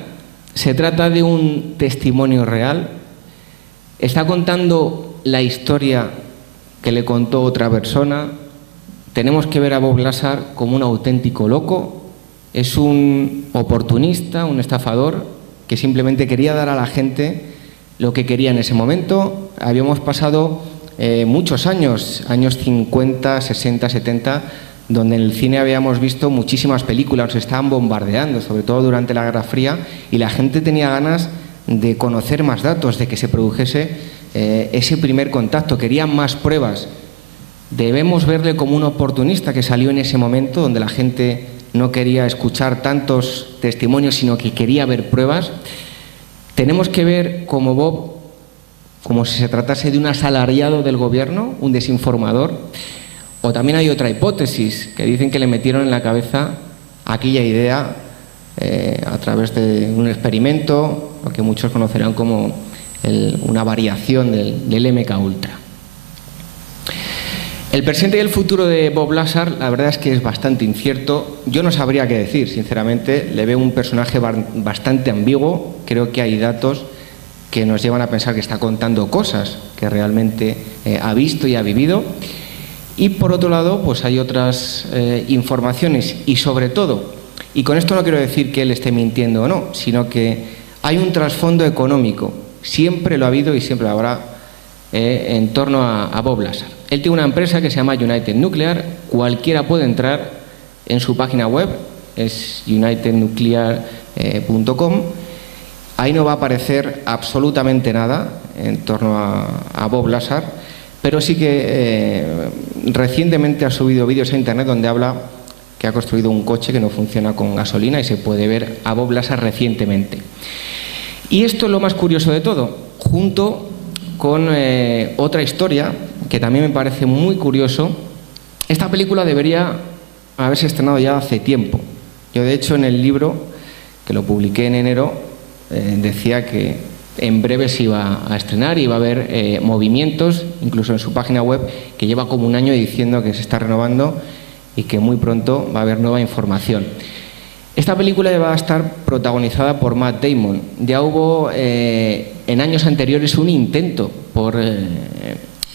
¿Se trata de un testimonio real? ¿Está contando la historia que le contó otra persona? ¿Tenemos que ver a Bob Lazar como un auténtico loco? ¿Es un oportunista, un estafador, que simplemente quería dar a la gente lo que quería en ese momento? Habíamos pasado muchos años 50, 60, 70, donde en el cine habíamos visto muchísimas películas, nos estaban bombardeando, sobre todo durante la Guerra Fría, y la gente tenía ganas de conocer más datos, de que se produjese ese primer contacto, querían más pruebas. Debemos verle como un oportunista que salió en ese momento donde la gente no quería escuchar tantos testimonios, sino que quería ver pruebas. Tenemos que ver como Bob, como si se tratase de un asalariado del gobierno, un desinformador. O también hay otra hipótesis, que dicen que le metieron en la cabeza aquella idea a través de un experimento, lo que muchos conocerán como una variación del MK Ultra. El presente y el futuro de Bob Lazar, la verdad es que es bastante incierto. Yo no sabría qué decir, sinceramente. Le veo un personaje bastante ambiguo. Creo que hay datos que nos llevan a pensar que está contando cosas que realmente ha visto y ha vivido. Y por otro lado, pues hay otras informaciones y sobre todo, y con esto no quiero decir que él esté mintiendo o no, sino que hay un trasfondo económico. Siempre lo ha habido y siempre lo habrá en torno a Bob Lazar. Él tiene una empresa que se llama United Nuclear. Cualquiera puede entrar en su página web, es unitednuclear.com. Ahí no va a aparecer absolutamente nada en torno a Bob Lazar, pero sí que recientemente ha subido vídeos a internet donde habla que ha construido un coche que no funciona con gasolina y se puede ver a Bob Lazar recientemente. Y esto es lo más curioso de todo, junto con otra historia que también me parece muy curioso. Esta película debería haberse estrenado ya hace tiempo. Yo, de hecho, en el libro, que lo publiqué en enero, decía que en breve se iba a estrenar y iba a haber movimientos, incluso en su página web, que lleva como un año diciendo que se está renovando y que muy pronto va a haber nueva información. Esta película va a estar protagonizada por Matt Damon. Ya hubo en años anteriores un intento por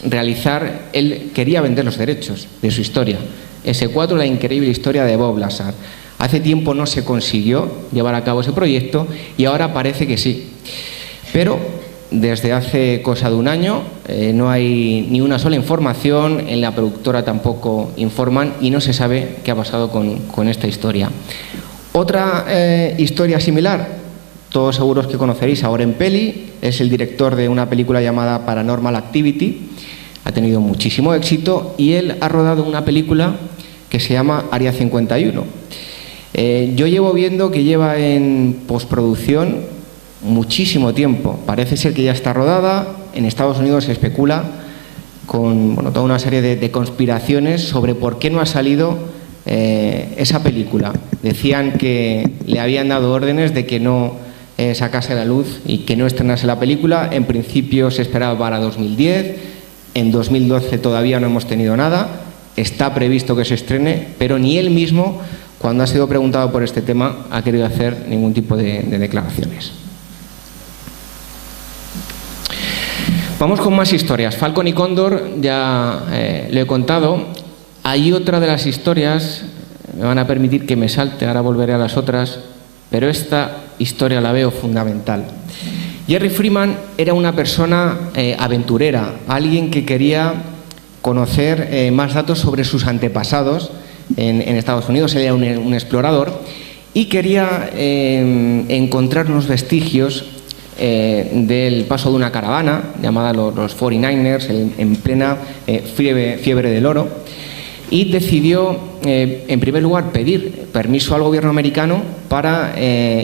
realizar, él quería vender los derechos de su historia, S4, la increíble historia de Bob Lazar. Hace tiempo no se consiguió llevar a cabo ese proyecto y ahora parece que sí. Pero desde hace cosa de un año no hay ni una sola información, en la productora tampoco informan y no se sabe qué ha pasado con esta historia. Otra historia similar, todos seguros que conoceréis a Oren Peli, es el director de una película llamada Paranormal Activity. Ha tenido muchísimo éxito y él ha rodado una película que se llama Área 51. Yo llevo viendo que lleva en postproducción muchísimo tiempo. Parece ser que ya está rodada. En Estados Unidos se especula con toda una serie de conspiraciones sobre por qué no ha salido esa película. Decían que le habían dado órdenes de que no sacase a la luz y que no estrenase la película. En principio se esperaba para 2010. En 2012 todavía no hemos tenido nada. Está previsto que se estrene, pero ni él mismo, cuando ha sido preguntado por este tema, ha querido hacer ningún tipo de declaraciones. Vamos con más historias. Falcon y Cóndor, ya lo he contado. Hay otra de las historias, me van a permitir que me salte, ahora volveré a las otras, pero esta historia la veo fundamental. Jerry Freeman era una persona aventurera, alguien que quería conocer más datos sobre sus antepasados en Estados Unidos. Él era un explorador y quería encontrar unos vestigios del paso de una caravana llamada los 49ers en plena fiebre del oro, y decidió en primer lugar pedir permiso al gobierno americano para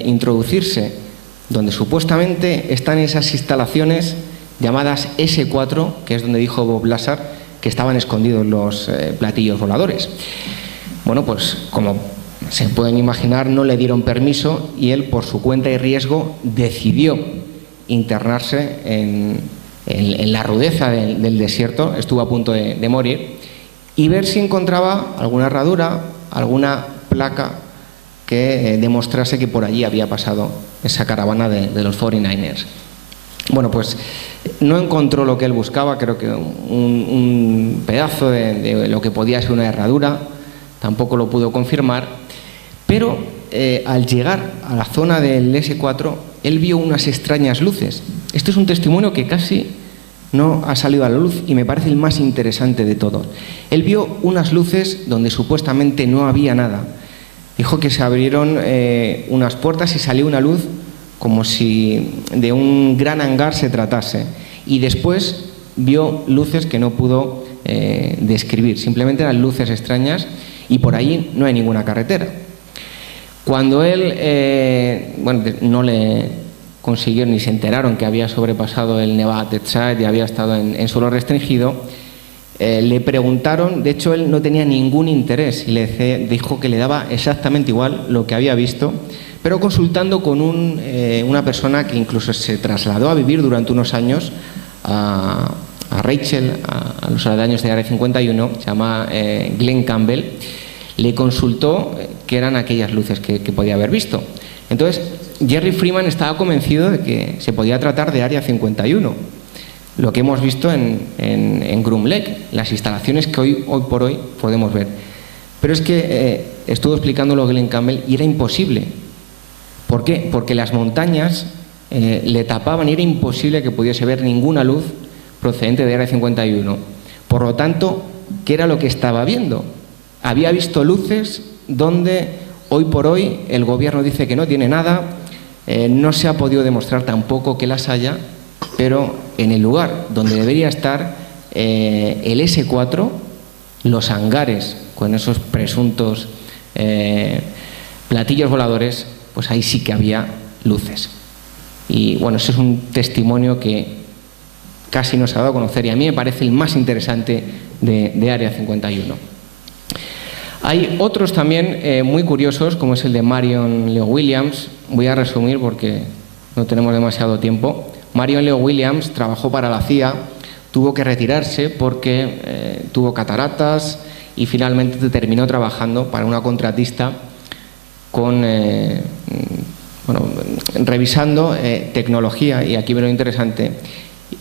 introducirse donde supuestamente están esas instalaciones llamadas S4, que es donde dijo Bob Lazar que estaban escondidos los platillos voladores. Bueno, pues como se pueden imaginar, no le dieron permiso y él, por su cuenta y riesgo, decidió internarse en la rudeza del desierto, estuvo a punto de morir, y ver si encontraba alguna herradura, alguna placa que demostrase que por allí había pasado esa caravana de los 49ers. Bueno, pues no encontró lo que él buscaba, creo que un pedazo de lo que podía ser una herradura, tampoco lo pudo confirmar, pero al llegar a la zona del S4, él vio unas extrañas luces. Este es un testimonio que casi no ha salido a la luz y me parece el más interesante de todos. Él vio unas luces donde supuestamente no había nada. Dijo que se abrieron unas puertas y salió una luz como si de un gran hangar se tratase. Y después vio luces que no pudo describir. Simplemente eran luces extrañas y por ahí no hay ninguna carretera. Cuando él, no le consiguieron ni se enteraron que había sobrepasado el Nevada Test y había estado en suelo restringido, le preguntaron, de hecho él no tenía ningún interés y le dijo que le daba exactamente igual lo que había visto, pero consultando con una persona que incluso se trasladó a vivir durante unos años a Rachel, a los aledaños de Área 51, se llama Glenn Campbell, le consultó qué eran aquellas luces que podía haber visto. Entonces, Jerry Freeman estaba convencido de que se podía tratar de Área 51, lo que hemos visto en Groom Lake, las instalaciones que hoy por hoy podemos ver. Pero es que estuvo explicándolo Glenn Campbell y era imposible. ¿Por qué? Porque las montañas le tapaban y era imposible que pudiese ver ninguna luz procedente de Área 51. Por lo tanto, ¿qué era lo que estaba viendo? Había visto luces donde hoy por hoy el gobierno dice que no tiene nada, no se ha podido demostrar tampoco que las haya, pero en el lugar donde debería estar el S4, los hangares con esos presuntos platillos voladores, pues ahí sí que había luces. Y bueno, ese es un testimonio que casi no se ha dado a conocer y a mí me parece el más interesante de Área 51. Hay otros también muy curiosos, como es el de Marion Leo Williams. Voy a resumir porque no tenemos demasiado tiempo. Marion Leo Williams trabajó para la CIA, tuvo que retirarse porque tuvo cataratas y finalmente terminó trabajando para una contratista revisando tecnología, y aquí ve lo interesante,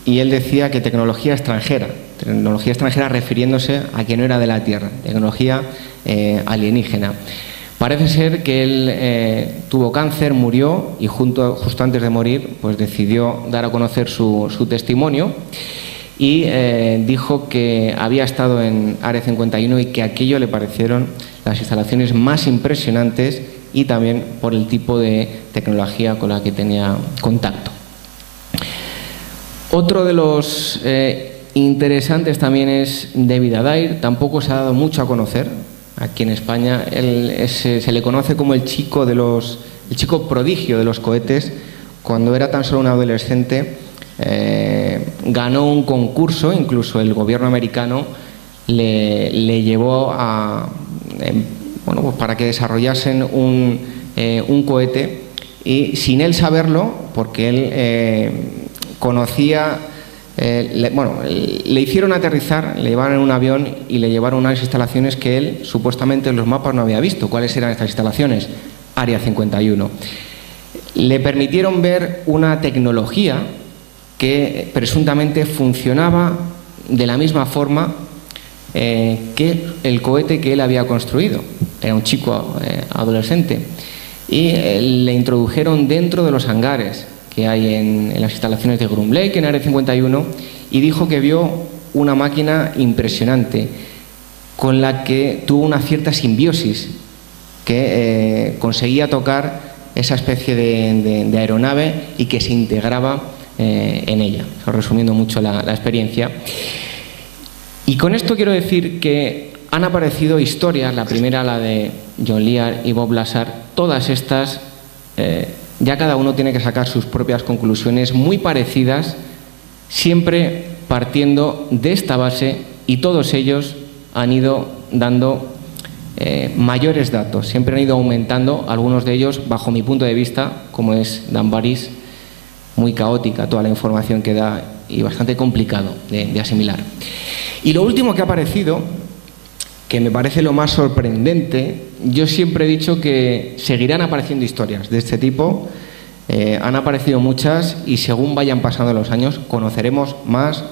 y él decía que tecnología extranjera refiriéndose a que no era de la Tierra, tecnología alienígena. Parece ser que él tuvo cáncer, murió y justo antes de morir pues decidió dar a conocer su testimonio y dijo que había estado en Área 51 y que aquello le parecieron las instalaciones más impresionantes y también por el tipo de tecnología con la que tenía contacto. Otro de los interesantes también es David Adair. Tampoco se ha dado mucho a conocer aquí en España. Se le conoce como el chico prodigio de los cohetes. Cuando era tan solo un adolescente ganó un concurso, incluso el gobierno americano le llevó para que desarrollasen un cohete, y sin él saberlo, porque él conocía, le hicieron aterrizar, le llevaron en un avión y le llevaron a unas instalaciones que él supuestamente en los mapas no había visto. ¿Cuáles eran estas instalaciones? Área 51. Le permitieron ver una tecnología que presuntamente funcionaba de la misma forma que el cohete que él había construido. Era un chico adolescente y le introdujeron dentro de los hangares que hay en las instalaciones de Groom Lake, en Área 51, y dijo que vio una máquina impresionante con la que tuvo una cierta simbiosis, que conseguía tocar esa especie de aeronave y que se integraba en ella. Resumiendo mucho la experiencia. Y con esto quiero decir que han aparecido historias, la primera la de John Lear y Bob Lazar, todas estas ya cada uno tiene que sacar sus propias conclusiones muy parecidas, siempre partiendo de esta base, y todos ellos han ido dando mayores datos, siempre han ido aumentando, algunos de ellos, bajo mi punto de vista, como es Dan Baris, muy caótica toda la información que da y bastante complicado de asimilar. Y lo último que ha aparecido, que me parece lo más sorprendente, yo siempre he dicho que seguirán apareciendo historias de este tipo, han aparecido muchas y según vayan pasando los años conoceremos más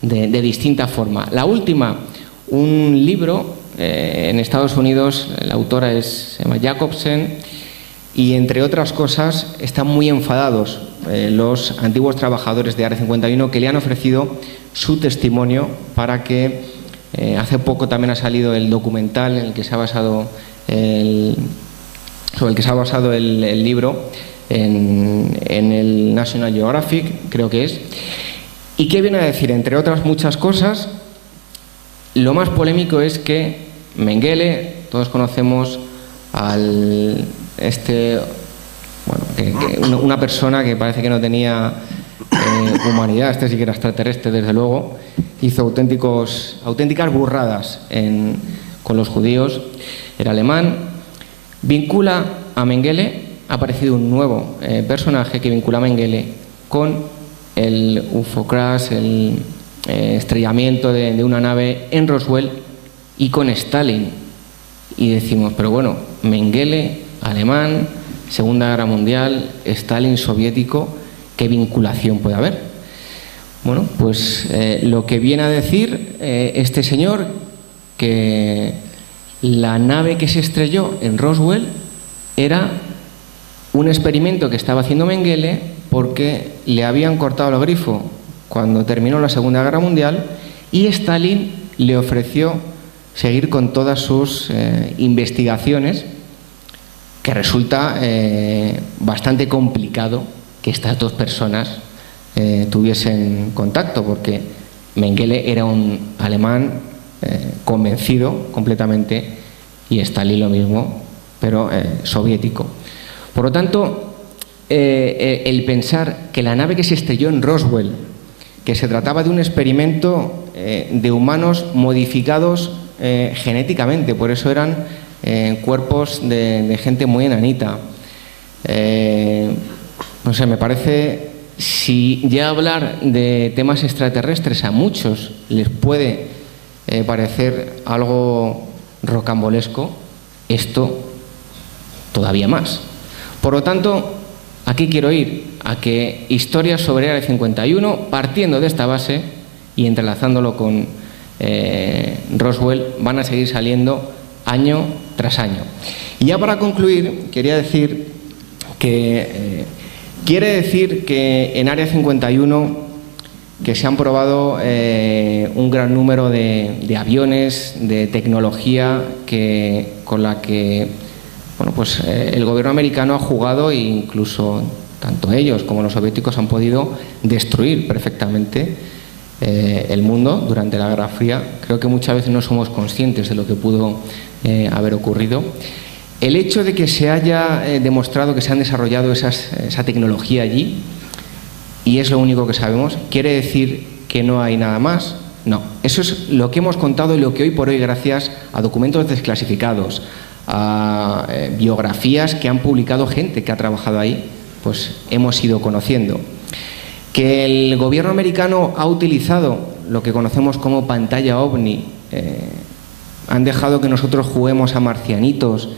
de distinta forma. La última, un libro en Estados Unidos, la autora se llama Jacobsen, y entre otras cosas están muy enfadados los antiguos trabajadores de Área 51 que le han ofrecido su testimonio para que hace poco también ha salido el documental en el que se ha basado sobre el que se ha basado el libro en el National Geographic, creo que es. ¿Y qué viene a decir? Entre otras muchas cosas, lo más polémico es que Mengele, todos conocemos una persona que parece que no tenía humanidad, sí que era extraterrestre desde luego, hizo auténticas burradas con los judíos, era alemán, vincula a Mengele, ha aparecido un nuevo personaje que vincula a Mengele con el UFO crash, el estrellamiento de una nave en Roswell y con Stalin. Y decimos, pero bueno, Mengele, alemán, Segunda Guerra Mundial, Stalin soviético, ¿qué vinculación puede haber? Bueno, pues lo que viene a decir este señor, que la nave que se estrelló en Roswell era un experimento que estaba haciendo Mengele porque le habían cortado el grifo cuando terminó la Segunda Guerra Mundial y Stalin le ofreció seguir con todas sus investigaciones, que resulta bastante complicado que estas dos personas tuviesen contacto, porque Mengele era un alemán convencido completamente y Stalin lo mismo, pero soviético. Por lo tanto, el pensar que la nave que se estrelló en Roswell, que se trataba de un experimento de humanos modificados genéticamente, por eso eran cuerpos de gente muy enanita. No sé, me parece, si ya hablar de temas extraterrestres a muchos les puede parecer algo rocambolesco, esto todavía más. Por lo tanto, aquí quiero ir a que historias sobre Área 51, partiendo de esta base y entrelazándolo con Roswell, van a seguir saliendo año tras año. Y ya para concluir, quería decir que quiere decir que en Área 51 que se han probado un gran número de aviones, de tecnología con la que pues, el gobierno americano ha jugado, e incluso tanto ellos como los soviéticos han podido destruir perfectamente el mundo durante la Guerra Fría. Creo que muchas veces no somos conscientes de lo que pudo haber ocurrido. El hecho de que se haya demostrado que se han desarrollado esa tecnología allí, y es lo único que sabemos, ¿quiere decir que no hay nada más? No. Eso es lo que hemos contado y lo que hoy por hoy, gracias a documentos desclasificados, a biografías que han publicado gente que ha trabajado ahí, pues hemos ido conociendo. Que el gobierno americano ha utilizado lo que conocemos como pantalla ovni, han dejado que nosotros juguemos a marcianitos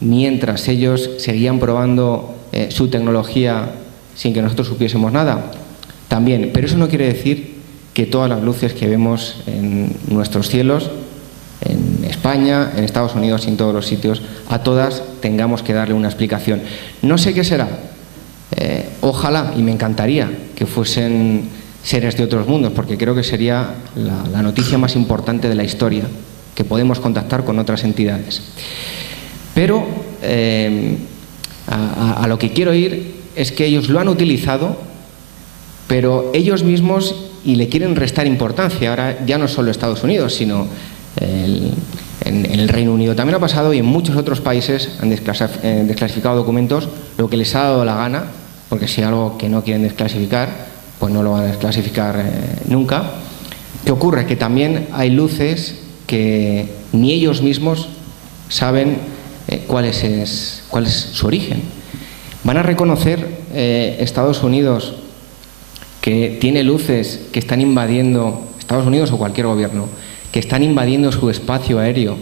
mientras ellos seguían probando su tecnología sin que nosotros supiésemos nada, también. Pero eso no quiere decir que todas las luces que vemos en nuestros cielos, en España, en Estados Unidos y en todos los sitios, a todas tengamos que darle una explicación. No sé qué será. Ojalá, y me encantaría, que fuesen seres de otros mundos, porque creo que sería la noticia más importante de la historia, que podemos contactar con otras entidades. Pero a lo que quiero ir es que ellos lo han utilizado, pero ellos mismos, y le quieren restar importancia. Ahora ya no solo Estados Unidos, sino en el Reino Unido también ha pasado, y en muchos otros países han desclasificado documentos lo que les ha dado la gana, porque si hay algo que no quieren desclasificar, pues no lo van a desclasificar nunca. ¿Qué ocurre? Que también hay luces que ni ellos mismos saben cuál es su origen. Van a reconocer Estados Unidos que tiene luces que están invadiendo, Estados Unidos o cualquier gobierno, que están invadiendo su espacio aéreo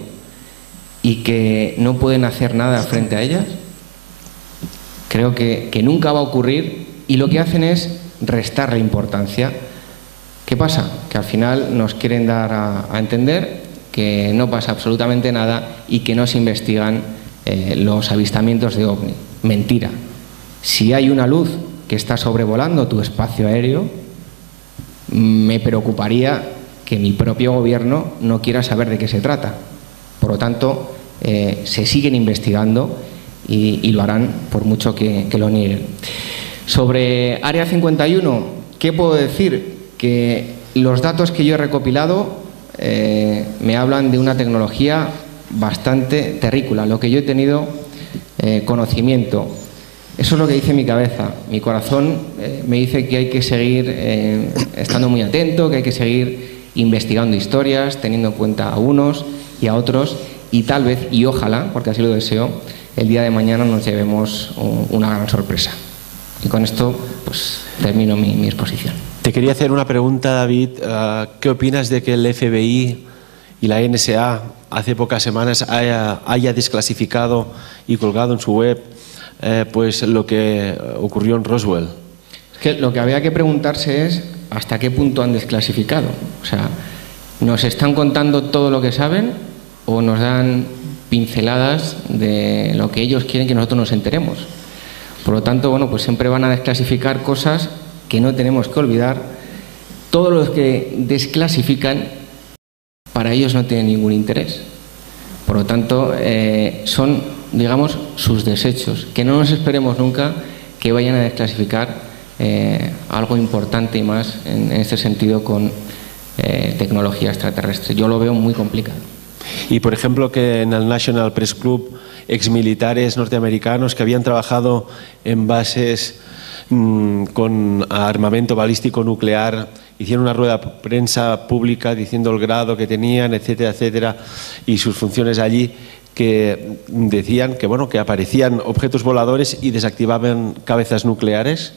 y que no pueden hacer nada frente a ellas. Creo que nunca va a ocurrir, y lo que hacen es restarle importancia. ¿Qué pasa? Que al final nos quieren dar a entender que no pasa absolutamente nada y que no se investigan los avistamientos de ovni. Mentira. Si hay una luz que está sobrevolando tu espacio aéreo, me preocuparía que mi propio gobierno no quiera saber de qué se trata. Por lo tanto, se siguen investigando y lo harán por mucho que lo nieguen. Sobre Área 51, ¿qué puedo decir? Que los datos que yo he recopilado me hablan de una tecnología bastante terrícola. Lo que yo he tenido conocimiento, eso es lo que dice mi cabeza. Mi corazón me dice que hay que seguir estando muy atento, que hay que seguir investigando historias, teniendo en cuenta a unos y a otros, y tal vez, y ojalá, porque así lo deseo, el día de mañana nos llevemos una gran sorpresa. Y con esto pues termino mi exposición. Te quería hacer una pregunta, David. ¿Qué opinas de que el FBI y la NSA hace pocas semanas haya desclasificado y colgado en su web pues lo que ocurrió en Roswell? Es que lo que había que preguntarse es hasta qué punto han desclasificado. O sea, ¿nos están contando todo lo que saben o nos dan pinceladas de lo que ellos quieren que nosotros nos enteremos? Por lo tanto, bueno, pues siempre van a desclasificar cosas que no tenemos que olvidar. Todos los que desclasifican, para ellos no tienen ningún interés. Por lo tanto, son, digamos, sus desechos. Que no nos esperemos nunca que vayan a desclasificar algo importante y más en este sentido con tecnología extraterrestre. Yo lo veo muy complicado. Y, por ejemplo, que en el National Press Club exmilitares norteamericanos que habían trabajado en bases con armamento balístico nuclear hicieron una rueda de prensa pública diciendo el grado que tenían, etcétera, etcétera, y sus funciones allí, que decían que, bueno, que aparecían objetos voladores y desactivaban cabezas nucleares.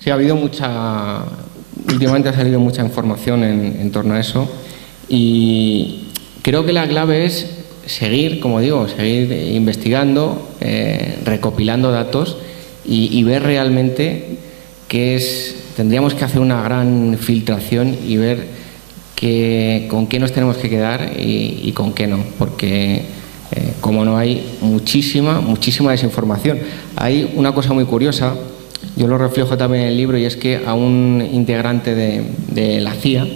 Sí, ha habido últimamente ha salido mucha información en torno a eso, y creo que la clave es seguir, como digo, seguir investigando, recopilando datos y ver realmente qué es. Tendríamos que hacer una gran filtración y ver con qué nos tenemos que quedar y con qué no, porque como no, hay muchísima desinformación. Hay una cosa muy curiosa, yo lo reflejo también en el libro, y es que a un integrante de la CIA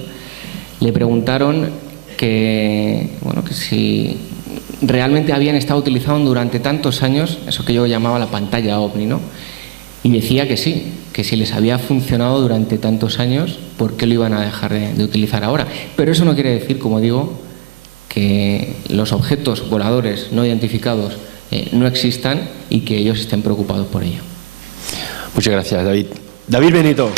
le preguntaron que si realmente habían estado utilizando durante tantos años eso que yo llamaba la pantalla OVNI, ¿no? Y decía que sí, que si les había funcionado durante tantos años, ¿por qué lo iban a dejar de utilizar ahora? Pero eso no quiere decir, como digo, que los objetos voladores no identificados no existan y que ellos estén preocupados por ello. Muchas gracias, David. David Benito.